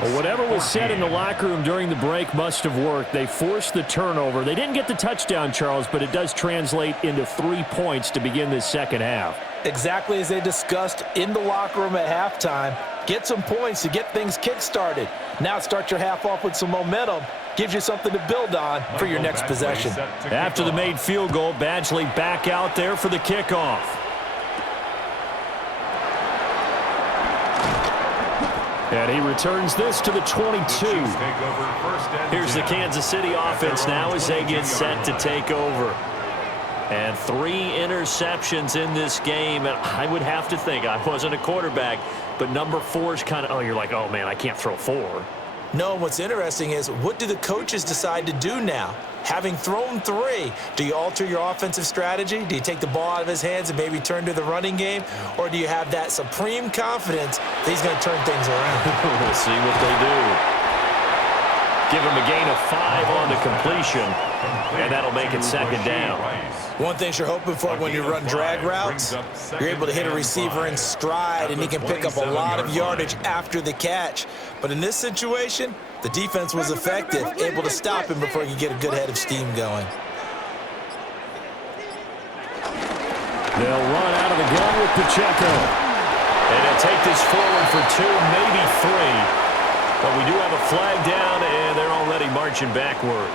Well, whatever was said in the locker room during the break must have worked. They forced the turnover. They didn't get the touchdown, Charles, but it does translate into 3 points to begin this second half. Exactly as they discussed in the locker room at halftime. Get some points to get things kick-started. Now start your half off with some momentum. Gives you something to build on for your next possession. After the made field goal, Badgley back out there for the kickoff. And he returns this to the 22. Here's the Kansas City offense now as they get set to take over. And 3 interceptions in this game. And I would have to think, I wasn't a quarterback, but number 4 is kind of, you're like, oh, man, I can't throw 4. No, what's interesting is what do the coaches decide to do now? Having thrown 3, do you alter your offensive strategy? Do you take the ball out of his hands and maybe turn to the running game? Or do you have that supreme confidence that he's going to turn things around? We'll see what they do. Give him a gain of 5 on the completion, and that'll make it 2nd down. One thing you're hoping for when you run drag routes, you're able to hit a receiver in stride, and he can pick up a lot of yardage after the catch. But in this situation, the defense was effective, able to stop him before he could get a good head of steam going. They'll run out of the gun with Pacheco. And they'll take this forward for 2, maybe 3. But we do have a flag down, and they're already marching backward.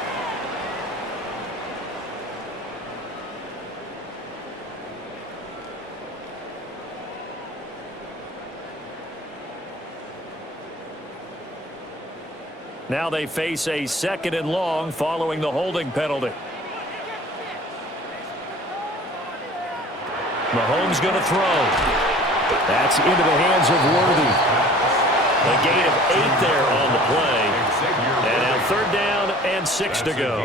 Now they face a 2nd and long following the holding penalty. Mahomes going to throw. That's into the hands of Worthy. A gain of 8 there on the play. And now 3rd down and 6 to go.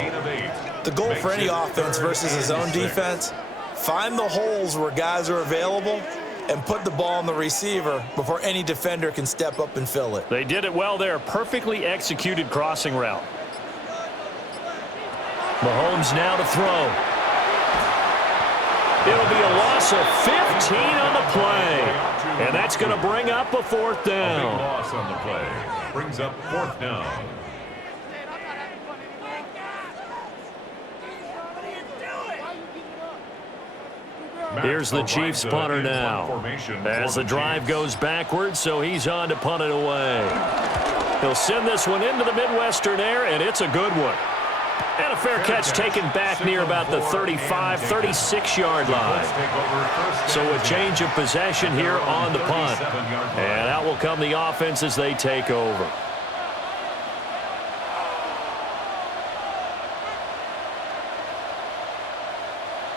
The goal for any offense versus his own defense, find the holes where guys are available and put the ball on the receiver before any defender can step up and fill it. They did it well there. Perfectly executed crossing route. Mahomes now to throw. It'll be a loss of 15 on the play. And that's going to bring up a 4th down. A big loss on the play. Brings up 4th down. Here's the Chiefs punter now. As the drive goes backwards, so he's on to punt it away. He'll send this one into the Midwestern air, and it's a good one. And a fair catch taken back near about the 35, 36-yard line. So a change of possession here on the punt. And out will come the offense as they take over.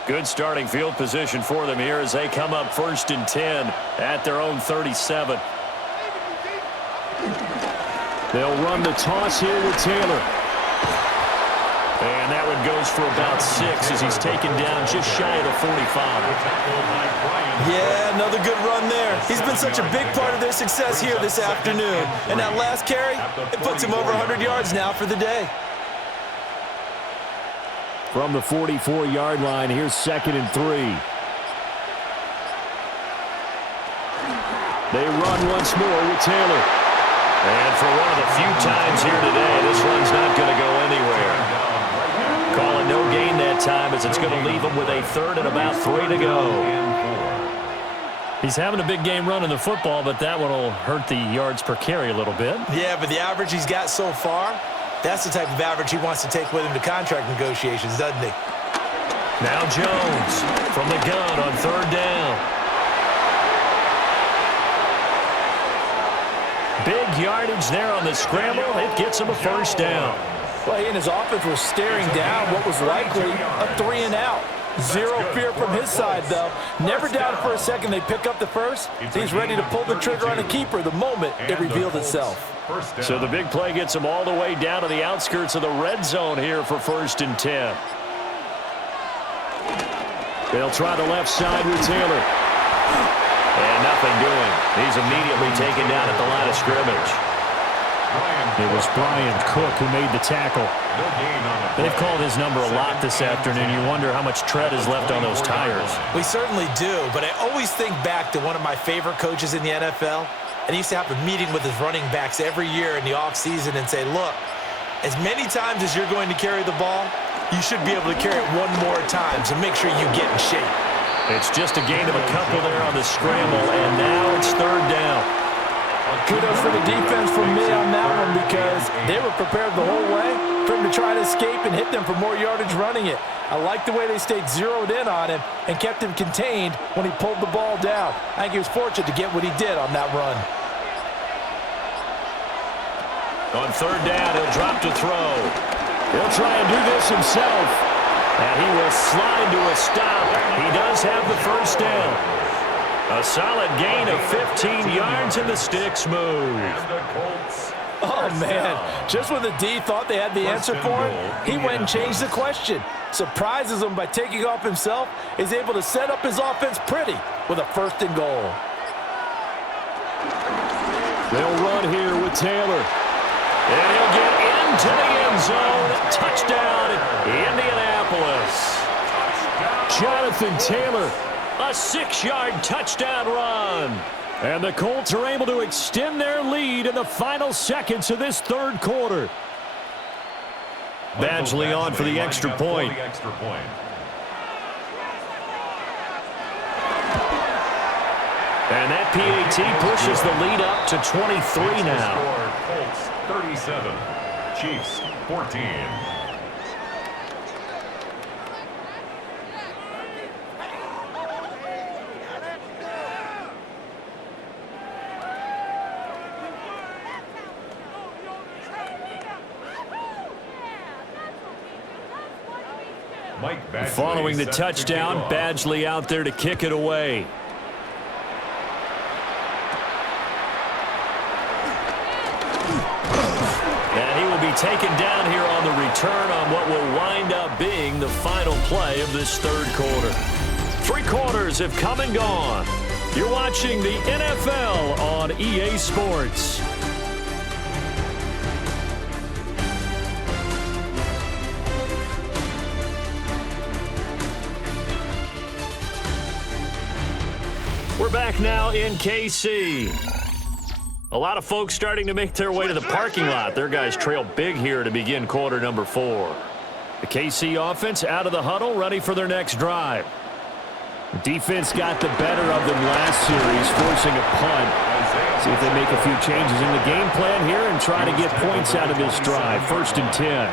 Good starting field position for them here as they come up 1st and 10 at their own 37. They'll run the toss here with Taylor. And that one goes for about 6 as he's taken down just shy of the 45. Yeah, another good run there. He's been such a big part of their success here this afternoon. And that last carry, it puts him over 100 yards now for the day. From the 44-yard line, here's 2nd and 3. They run once more with Taylor. And for one of the few times here today, this run's not going to go anywhere. Call it no gain that time as it's going to leave him with a 3rd and about 3 to go. He's having a big game running the football, but that one will hurt the yards per carry a little bit. Yeah, but the average he's got so far, that's the type of average he wants to take with him to contract negotiations, doesn't he? Now Jones from the gun on 3rd down. Big yardage there on the scramble. It gets him a first down. Well, he and his offense were staring down what was likely a 3-and-out. Zero fear from his side, though. Never doubted for a second they pick up the first. He's ready to pull the trigger on a keeper the moment it revealed itself. So the big play gets him all the way down to the outskirts of the red zone here for 1st and 10. They'll try the left side with Taylor. And nothing doing. He's immediately taken down at the line of scrimmage. It was Brian Cook who made the tackle. They've called his number a lot this afternoon. You wonder how much tread is left on those tires. We certainly do, but I always think back to one of my favorite coaches in the NFL, and he used to have a meeting with his running backs every year in the offseason and say, look, as many times as you're going to carry the ball, you should be able to carry it one more time, so make sure you get in shape. It's just a gain of a couple there on the scramble, and now it's 3rd down. Kudos for the defense from me on that one because they were prepared the whole way for him to try to escape and hit them for more yardage running it. I like the way they stayed zeroed in on him and kept him contained when he pulled the ball down. I think he was fortunate to get what he did on that run. On 3rd down, he'll drop to throw. He'll try and do this himself. And he will slide to a stop. He does have the first down. A solid gain of 15 yards, and the sticks move. Oh, man. Just when the D thought they had the answer for him, he went and changed the question. Surprises him by taking off himself. Is able to set up his offense pretty with a 1st and goal. They'll run here with Taylor. And he'll get into the end zone. Touchdown, Indianapolis. Jonathan Taylor. A 6-yard touchdown run. And the Colts are able to extend their lead in the final seconds of this 3rd quarter. Badgley on for the extra point. And that PAT pushes the lead up to 23 now. Colts 37, Chiefs 14. Following the touchdown, Badgley out there to kick it away. And he will be taken down here on the return on what will wind up being the final play of this 3rd quarter. 3 quarters have come and gone. You're watching the NFL on EA Sports. We're back now in KC. A lot of folks starting to make their way to the parking lot. Their guys trail big here to begin quarter number 4. The KC offense out of the huddle, ready for their next drive. The defense got the better of them last series, forcing a punt. See if they make a few changes in the game plan here and try to get points out of this drive. 1st and 10.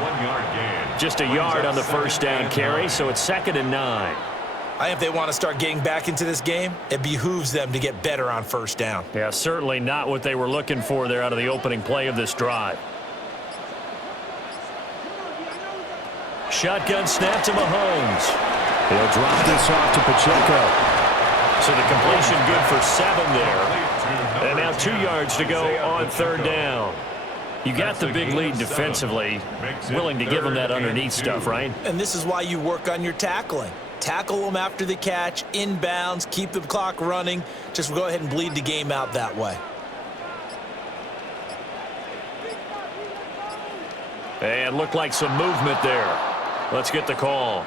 1-yard gain. Just a yard on the first down carry, so it's 2nd and 9. I think if they want to start getting back into this game, it behooves them to get better on 1st down. Yeah, certainly not what they were looking for there out of the opening play of this drive. Shotgun snap to Mahomes. He'll drop this off to Pacheco. So the completion good for 7 there. And now 2 yards to go on 3rd down. You got the big lead defensively. Willing to give them that underneath stuff, right? And this is why you work on your tackling. Tackle them after the catch, inbounds, keep the clock running. Just go ahead and bleed the game out that way. And looked like some movement there. Let's get the call.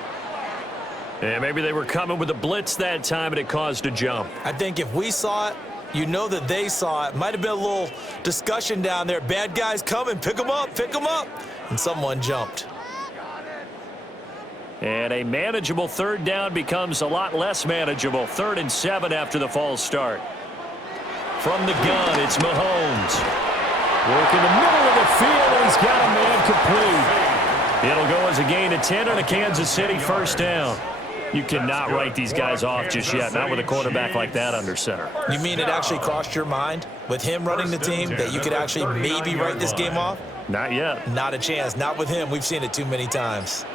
And maybe they were coming with a blitz that time and it caused a jump. I think if we saw it, you know that they saw it. Might have been a little discussion down there. Bad guys coming, pick them up, pick them up. And someone jumped. And a manageable 3rd down becomes a lot less manageable. 3rd and 7 after the false start. From the gun, it's Mahomes. Work in the middle of the field, and he's got a man complete. It'll go as a gain of 10 on a Kansas City 1st down. You cannot write these guys off just yet, not with a quarterback like that under center. You mean it actually crossed your mind? with him running the team, that you could actually maybe write this game off? Not yet. Not a chance. Not with him. We've seen it too many times.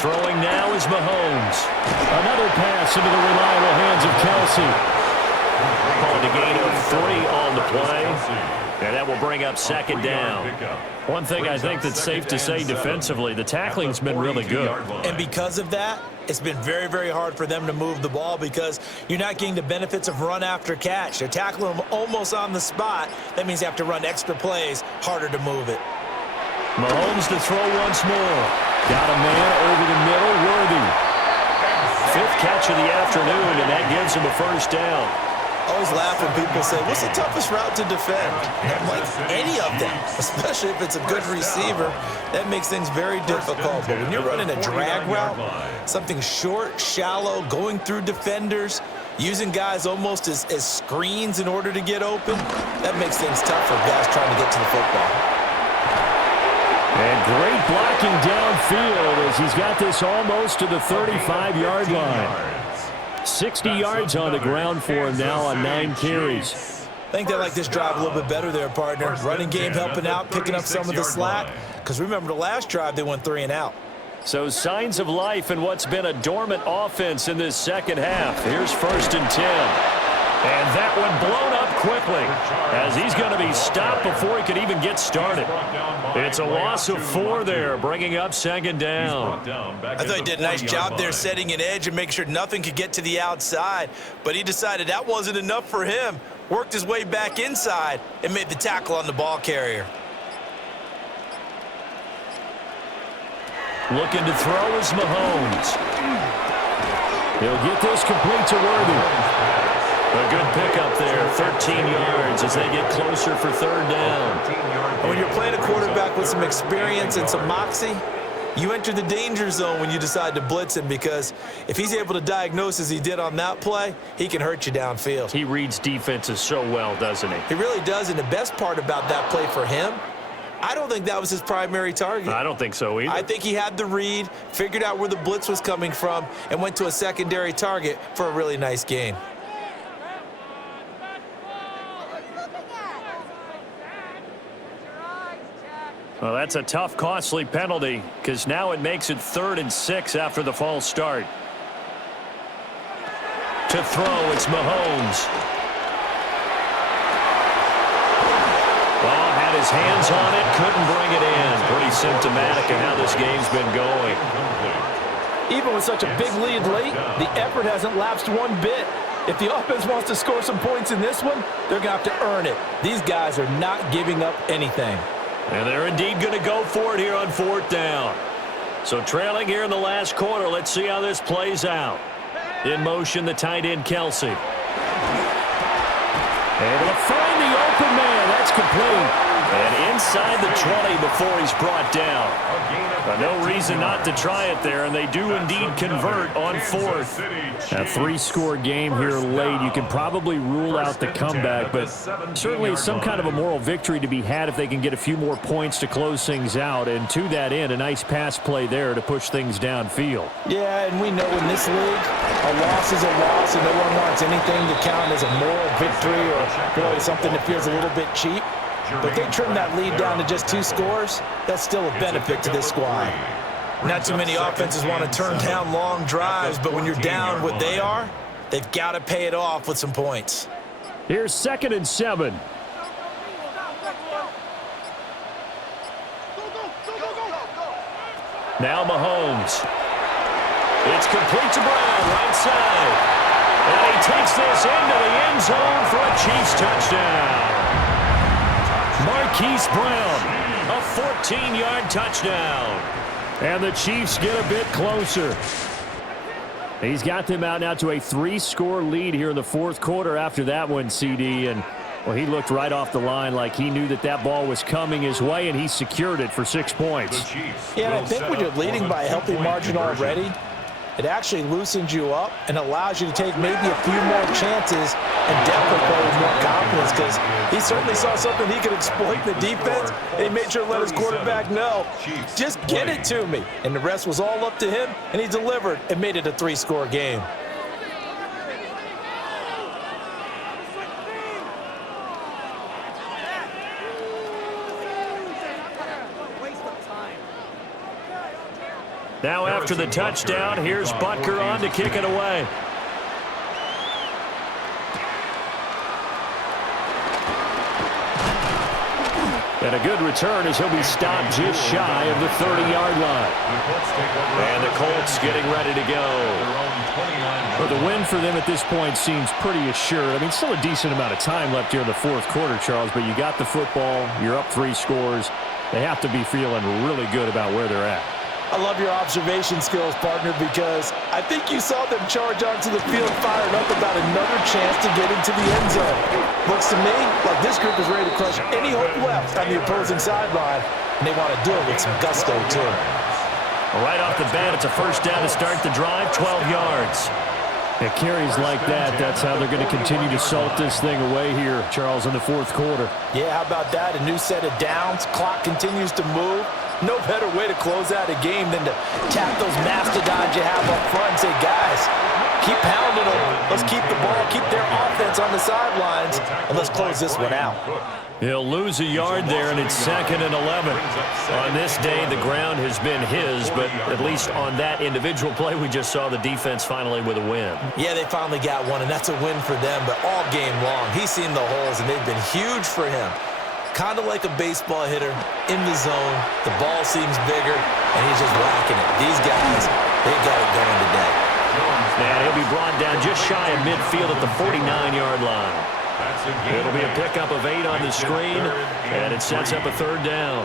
Throwing now is Mahomes. Another pass into the reliable hands of Kelce. Called a gain of 3 on the play. And that will bring up second down. One thing I think that's safe to say defensively, the tackling's been really good. And because of that, it's been very, very hard for them to move the ball because you're not getting the benefits of run after catch. They're tackling them almost on the spot. That means you have to run extra plays, harder to move it. Mahomes to throw once more. Got a man over the middle, Worthy. 5th catch of the afternoon, and that gives him a first down. Always laugh when people say, what's the toughest route to defend? And I'm like, any of them, especially if it's a good receiver. That makes things very difficult. But when you're running a drag route, something short, shallow, going through defenders, using guys almost as screens in order to get open, that makes things tough for guys trying to get to the football. And great blocking downfield as he's got this almost to the 35-yard line. 60 yards on the ground for him now on 9 carries. I think they like this drive a little bit better there, partner. Running game helping out, picking up some of the slack. Because remember, the last drive, they went 3 and out. So signs of life in what's been a dormant offense in this second half. Here's 1st and 10. And that one blown up quickly as he's going to be stopped before he could even get started. It's a loss of 4 there, bringing up second down. I thought he did a nice job there setting an edge and making sure nothing could get to the outside. But he decided that wasn't enough for him. Worked his way back inside and made the tackle on the ball carrier. Looking to throw is Mahomes. He'll get this complete to Worthy. A good pickup there, 13 yards as they get closer for 3rd down. And when you're playing a quarterback with some experience and some moxie, you enter the danger zone when you decide to blitz him, because if he's able to diagnose as he did on that play, he can hurt you downfield. He reads defenses so well, doesn't he? He really does, and the best part about that play for him, I don't think that was his primary target. I don't think so either. I think he had the read, figured out where the blitz was coming from, and went to a secondary target for a really nice gain. Well, that's a tough, costly penalty because now it makes it 3rd and 6 after the false start. To throw, it's Mahomes. Well, had his hands on it, couldn't bring it in. Pretty symptomatic of how this game's been going. Even with such a big lead late, the effort hasn't lapsed one bit. If the offense wants to score some points in this one, they're going to have to earn it. These guys are not giving up anything. And they're indeed going to go for it here on 4th down. So trailing here in the last quarter, let's see how this plays out. In motion, the tight end, Kelce. Able to find the open man. That's complete. And inside the 20 before he's brought down. No reason not to try it there, and they do indeed convert on 4th. A 3-score game here late. You can probably rule out the comeback, but certainly some kind of a moral victory to be had if they can get a few more points to close things out. And to that end, a nice pass play there to push things downfield. Yeah, and we know in this league, a loss is a loss, and no one wants anything to count as a moral victory or really something that feels a little bit cheap. But if they trim that lead down to just 2 scores, that's still a benefit to this squad. Not too many offenses want to turn down long drives, but when you're down what they are, they've got to pay it off with some points. Here's 2nd and 7. Now Mahomes. It's complete to Brown, right side. And he takes this into the end zone for a Chiefs touchdown. Marquise Brown, a 14-yard touchdown. And the Chiefs get a bit closer. He's got them out now to a 3-score lead here in the 4th quarter after that one, CD. And, well, he looked right off the line like he knew that that ball was coming his way, and he secured it for 6 points. Yeah, and I think when you're leading by a healthy margin already, it actually loosens you up and allows you to take maybe a few more chances and definitely play with more confidence, because he certainly saw something he could exploit in the defense, and he made sure to let his quarterback know, just get it to me. And the rest was all up to him, and he delivered and made it a 3-score game. after the touchdown. Here's Buckner on to kick it away. And a good return as he'll be stopped just shy of the 30-yard line. And the Colts getting ready to go. Well, the win for them at this point seems pretty assured. I mean, still a decent amount of time left here in the fourth quarter, Charles, but you got the football. You're up 3 scores. They have to be feeling really good about where they're at. I love your observation skills, partner, because I think you saw them charge onto the field fired up about another chance to get into the end zone. Looks to me like this group is ready to crush any hope left on the opposing sideline, and they want to do it with some gusto, too. Right off the bat, it's a first down to start the drive, 12 yards. It carries like that. That's how they're going to continue to salt this thing away here, Charles, in the fourth quarter. Yeah, how about that? A new set of downs. Clock continues to move. No better way to close out a game than to tap those mastodons you have up front and say, guys, keep pounding them. Let's keep the ball, keep their offense on the sidelines, and let's close this one out. He'll lose a yard there, and it's 2nd and 11. On this day, the ground has been his, but at least on that individual play, we just saw the defense finally with a win. Yeah, they finally got one, and that's a win for them, but all game long, he's seen the holes, and they've been huge for him. Kind of like a baseball hitter in the zone. The ball seems bigger, and he's just whacking it. These guys, they got it going today. And he'll be brought down just shy of midfield at the 49-yard line. It'll be a pickup of 8 on the screen, and it sets up a 3rd down.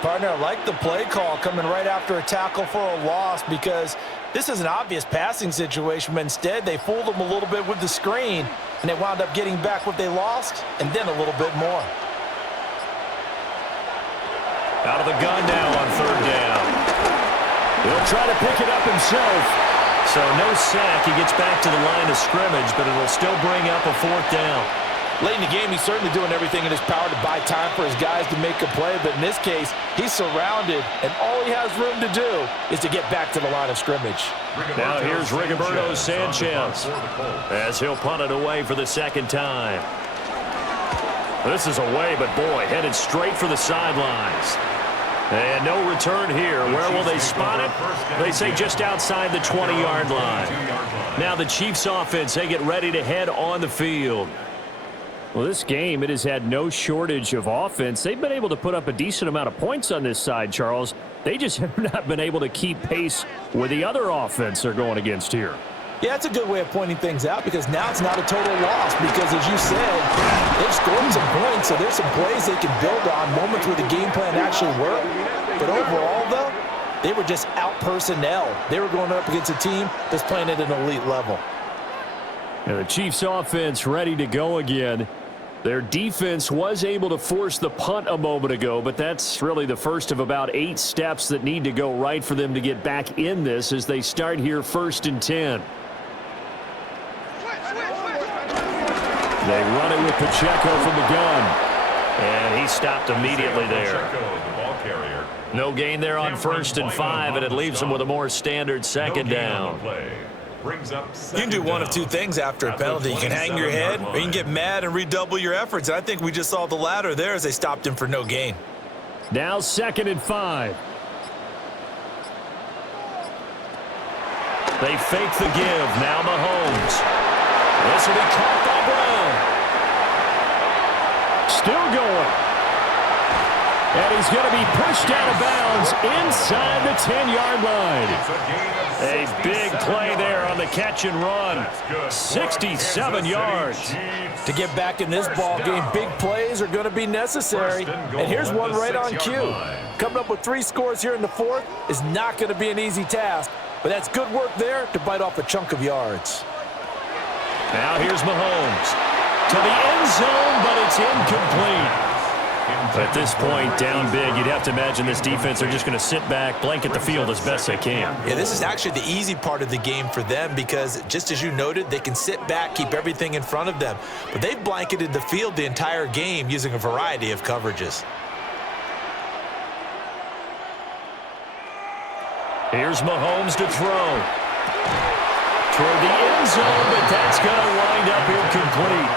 Partner, I like the play call coming right after a tackle for a loss because this is an obvious passing situation, but instead they fooled them a little bit with the screen, and they wound up getting back what they lost and then a little bit more. Out of the gun now on 3rd down. He'll try to pick it up himself. So no sack. He gets back to the line of scrimmage, but it'll still bring up a 4th down. Late in the game, he's certainly doing everything in his power to buy time for his guys to make a play, but in this case, he's surrounded, and all he has room to do is to get back to the line of scrimmage. Now here's Rigoberto Sanchez as he'll punt it away for the 2nd time. This is away, but boy, headed straight for the sidelines. And no return here. Where will they spot it? They say just outside the 20-yard line. Now the Chiefs offense, they get ready to head on the field. Well, this game, it has had no shortage of offense. They've been able to put up a decent amount of points on this side, Charles. They just have not been able to keep pace with the other offense they're going against here. Yeah, that's a good way of pointing things out because now it's not a total loss because, as you said, they've scored some points, so there's some plays they can build on, moments where the game plan actually worked. But overall, though, they were just out-personnel. They were going up against a team that's playing at an elite level. And the Chiefs offense ready to go again. Their defense was able to force the punt a moment ago, but that's really the first of about 8 steps that need to go right for them to get back in this as they start here 1st and 10. They run it with Pacheco from the gun. And he stopped immediately there. No gain there on 1st and 5, and it leaves them with a more standard 2nd down. You can do one of 2 things after a penalty. You can hang your head, or you can get mad and redouble your efforts. And I think we just saw the latter there as they stopped him for no gain. Now 2nd and 5. They fake the give. Now Mahomes. This will be caught by Brown. Still going. And he's going to be pushed out of bounds inside the 10-yard line. A big play there on the catch and run. 67 yards. To get back in this ball game, big plays are going to be necessary. And here's one right on cue. Coming up with 3 scores here in the 4th is not going to be an easy task, but that's good work there to bite off a chunk of yards. Now here's Mahomes to the end zone, but it's incomplete. At this point, down big, you'd have to imagine this defense are just going to sit back, blanket the field as best they can. Yeah, this is actually the easy part of the game for them because, just as you noted, they can sit back, keep everything in front of them. But they've blanketed the field the entire game using a variety of coverages. Here's Mahomes to throw. Toward the end zone, but that's going to wind up incomplete.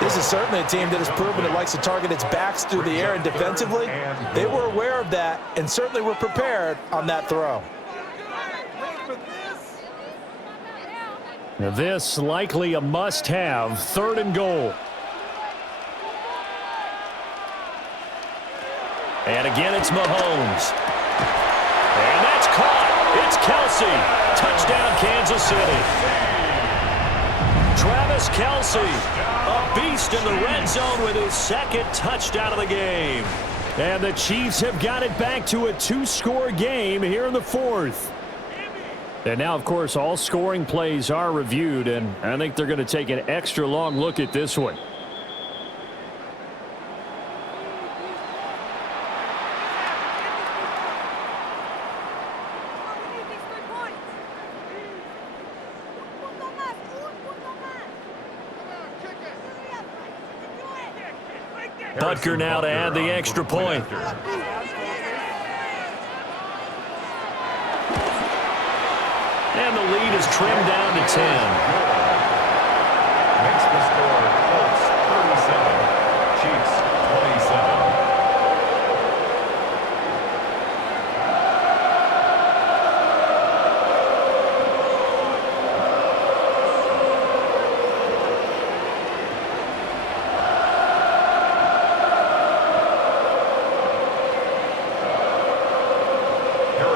This is certainly a team that has proven it likes to target its backs through the air, and defensively, they were aware of that and certainly were prepared on that throw. Now this likely a must-have, 3rd and goal. And again, it's Mahomes. And that's caught. It's Kelce. Touchdown, Kansas City. Travis Kelce, a beast in the red zone with his 2nd touchdown of the game. And the Chiefs have got it back to a 2-score game here in the 4th. And now, of course, all scoring plays are reviewed, and I think they're going to take an extra long look at this one. Buckner now to add the extra point. And the lead is trimmed down to 10. Makes the score Colts 37, Chiefs 27.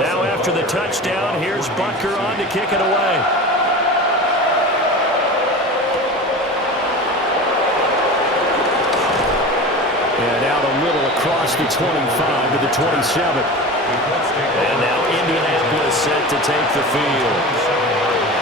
Now after the touchdown, here's Buckner on to kick it away. And out a little across the 25 to the 27. And now Indianapolis set to take the field.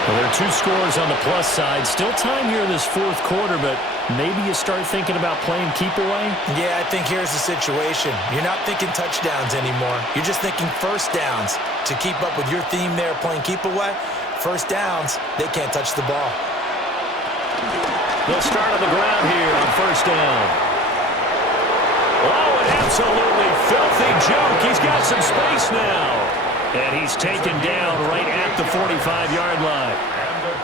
Well, there are 2 scores on the plus side. Still time here in this 4th quarter, but maybe you start thinking about playing keep away? Yeah, I think here's the situation. You're not thinking touchdowns anymore. You're just thinking first downs. To keep up with your theme there, playing keep away, first downs, they can't touch the ball. They'll start on the ground here on 1st down. Oh, an absolutely filthy joke. He's got some space now. And he's taken down right at the 45-yard line.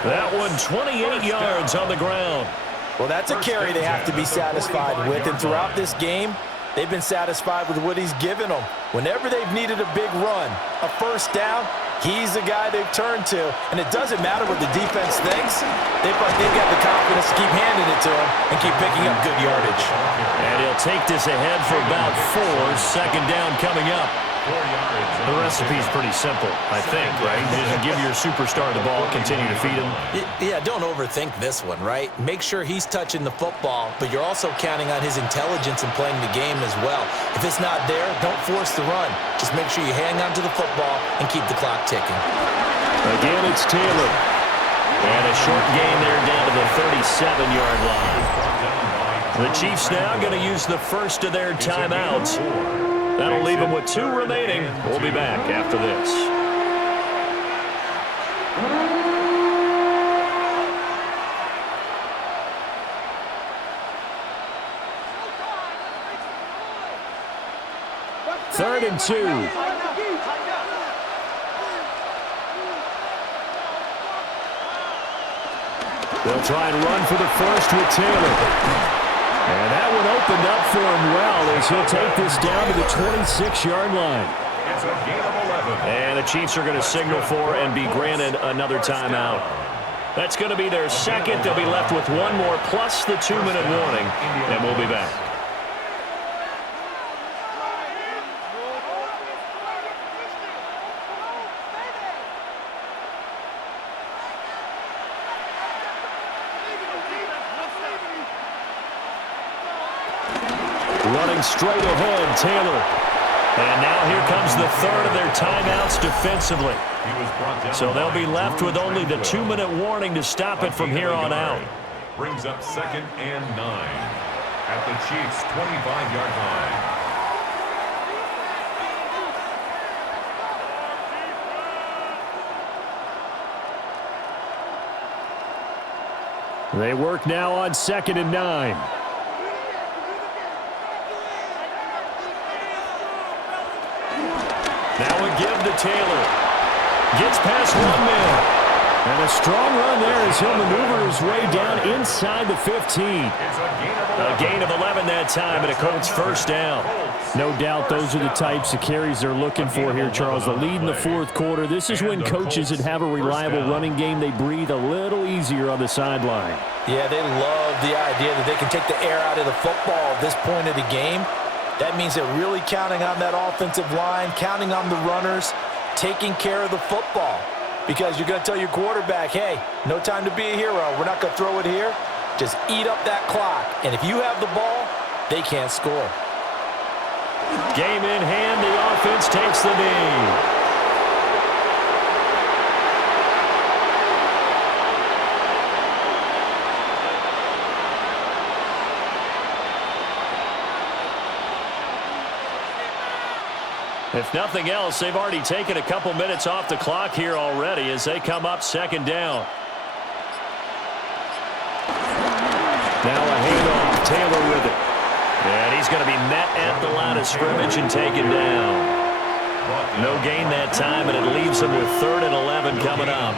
That one 28 yards on the ground. Well, that's a carry they have to be satisfied with. And throughout this game, they've been satisfied with what he's given them. Whenever they've needed a big run, a first down, he's the guy they've turned to. And it doesn't matter what the defense thinks. They've got the confidence to keep handing it to him and keep picking up good yardage. And he'll take this ahead for about 4. 2nd down coming up. The recipe's pretty simple, I think, right? Just give your superstar the ball, continue to feed him. Yeah, don't overthink this one, right? Make sure he's touching the football, but you're also counting on his intelligence in playing the game as well. If it's not there, don't force the run. Just make sure you hang on to the football and keep the clock ticking. Again, it's Taylor. And a short gain there down to the 37-yard line. The Chiefs now going to use the first of their timeouts. That'll leave them with 2 remaining. We'll be back after this. Third and 2. They'll try and run for the first with Taylor. And that one opened up for him well as he'll take this down to the 26-yard line. It's a gain of 11. And the Chiefs are going to signal for and be granted another timeout. That's going to be their 2nd. They'll be left with 1 more plus the 2-minute warning, and we'll be back. Running straight ahead, Taylor. And now here comes the 3rd of their timeouts defensively. So they'll be left with only the 2-minute warning to stop it from here on out. Brings up 2nd and 9 at the Chiefs' 25-yard line. They work now on 2nd and 9. Now a give to Taylor. Gets past 1 man. And A strong run there as he'll maneuver his way down inside the 15. A gain of 11 that time, and a Colts first down. No doubt those are the types of carries they're looking for here, Charles. The lead in the fourth quarter. This is when coaches that have a reliable running game, they breathe a little easier on the sideline. Yeah, they love the idea that they can take the air out of the football at this point of the game. That means they're really counting on that offensive line, counting on the runners, taking care of the football. Because you're going to tell your quarterback, hey, no time to be a hero. We're not going to throw it here. Just eat up that clock. And if you have the ball, they can't score. Game in hand, the offense takes the knee. If nothing else, they've already taken a couple minutes off the clock here already as they come up second down. Now a handoff, Taylor with it. And he's going to be met at the line of scrimmage and taken down. No gain that time, and it leaves them with 3rd and 11 coming up.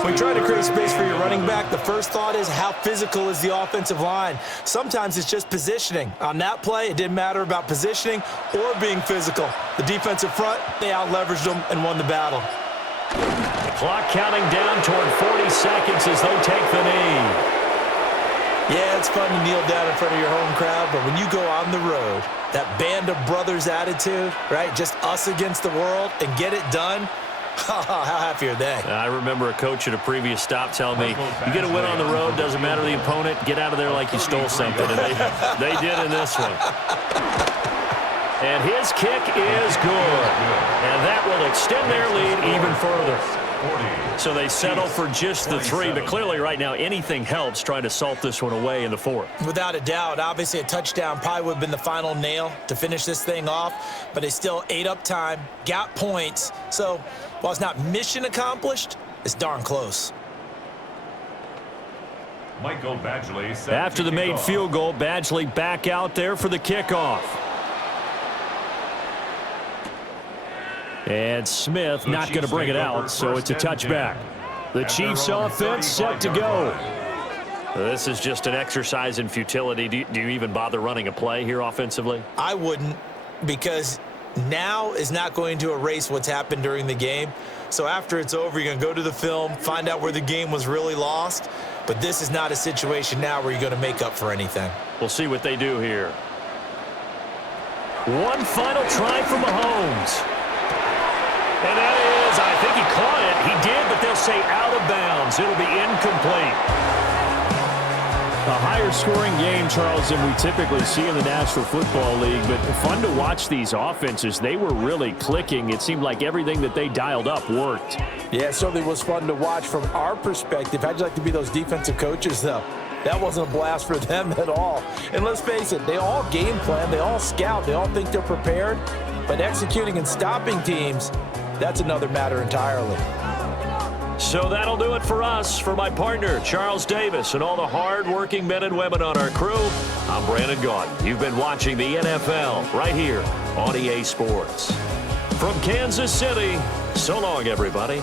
When you try to create space for your running back, the first thought is how physical is the offensive line. Sometimes it's just positioning. On that play, it didn't matter about positioning or being physical. The defensive front, they out-leveraged them and won the battle. The clock counting down toward 40 seconds as they take the knee. Yeah, it's fun to kneel down in front of your home crowd, but when you go on the road, that band of brothers attitude, right, just us against the world, and get it done, how happy are they? I remember a coach at a previous stop telling me, you get a win on the road, doesn't matter the opponent, get out of there like you stole something. And they did in this one. And his kick is good. And that will extend their lead even further. So they settle for just the 3, but clearly right now anything helps trying to salt this one away in the 4th. Without a doubt, obviously a touchdown probably would have been the final nail to finish this thing off, but they still ate up time, got points. So while it's not mission accomplished, it's darn close. Michael Badgley after the made field goal, Badgley back out there for the kickoff. And Smith not going to bring it out, so it's a touchback. The Chiefs offense set to go. This is just an exercise in futility. Do you even bother running a play here offensively? I wouldn't, because now is not going to erase what's happened during the game. So after it's over, you're going to go to the film, find out where the game was really lost. But this is not a situation now where you're going to make up for anything. We'll see what they do here. One final try for Mahomes. And that is, I think he caught it. He did, but they'll say out of bounds. It'll be incomplete. A higher scoring game, Charles, than we typically see in the National Football League, but fun to watch these offenses. They were really clicking. It seemed like everything that they dialed up worked. Yeah, it certainly was fun to watch from our perspective. How'd you like to be those defensive coaches, though? That wasn't a blast for them at all. And let's face it, they all game plan, they all scout, they all think they're prepared, but executing and stopping teams, that's another matter entirely. So that'll do it for us. For my partner, Charles Davis, and all the hard-working men and women on our crew, I'm Brandon Gaudin. You've been watching the NFL right here on EA Sports. From Kansas City, so long, everybody.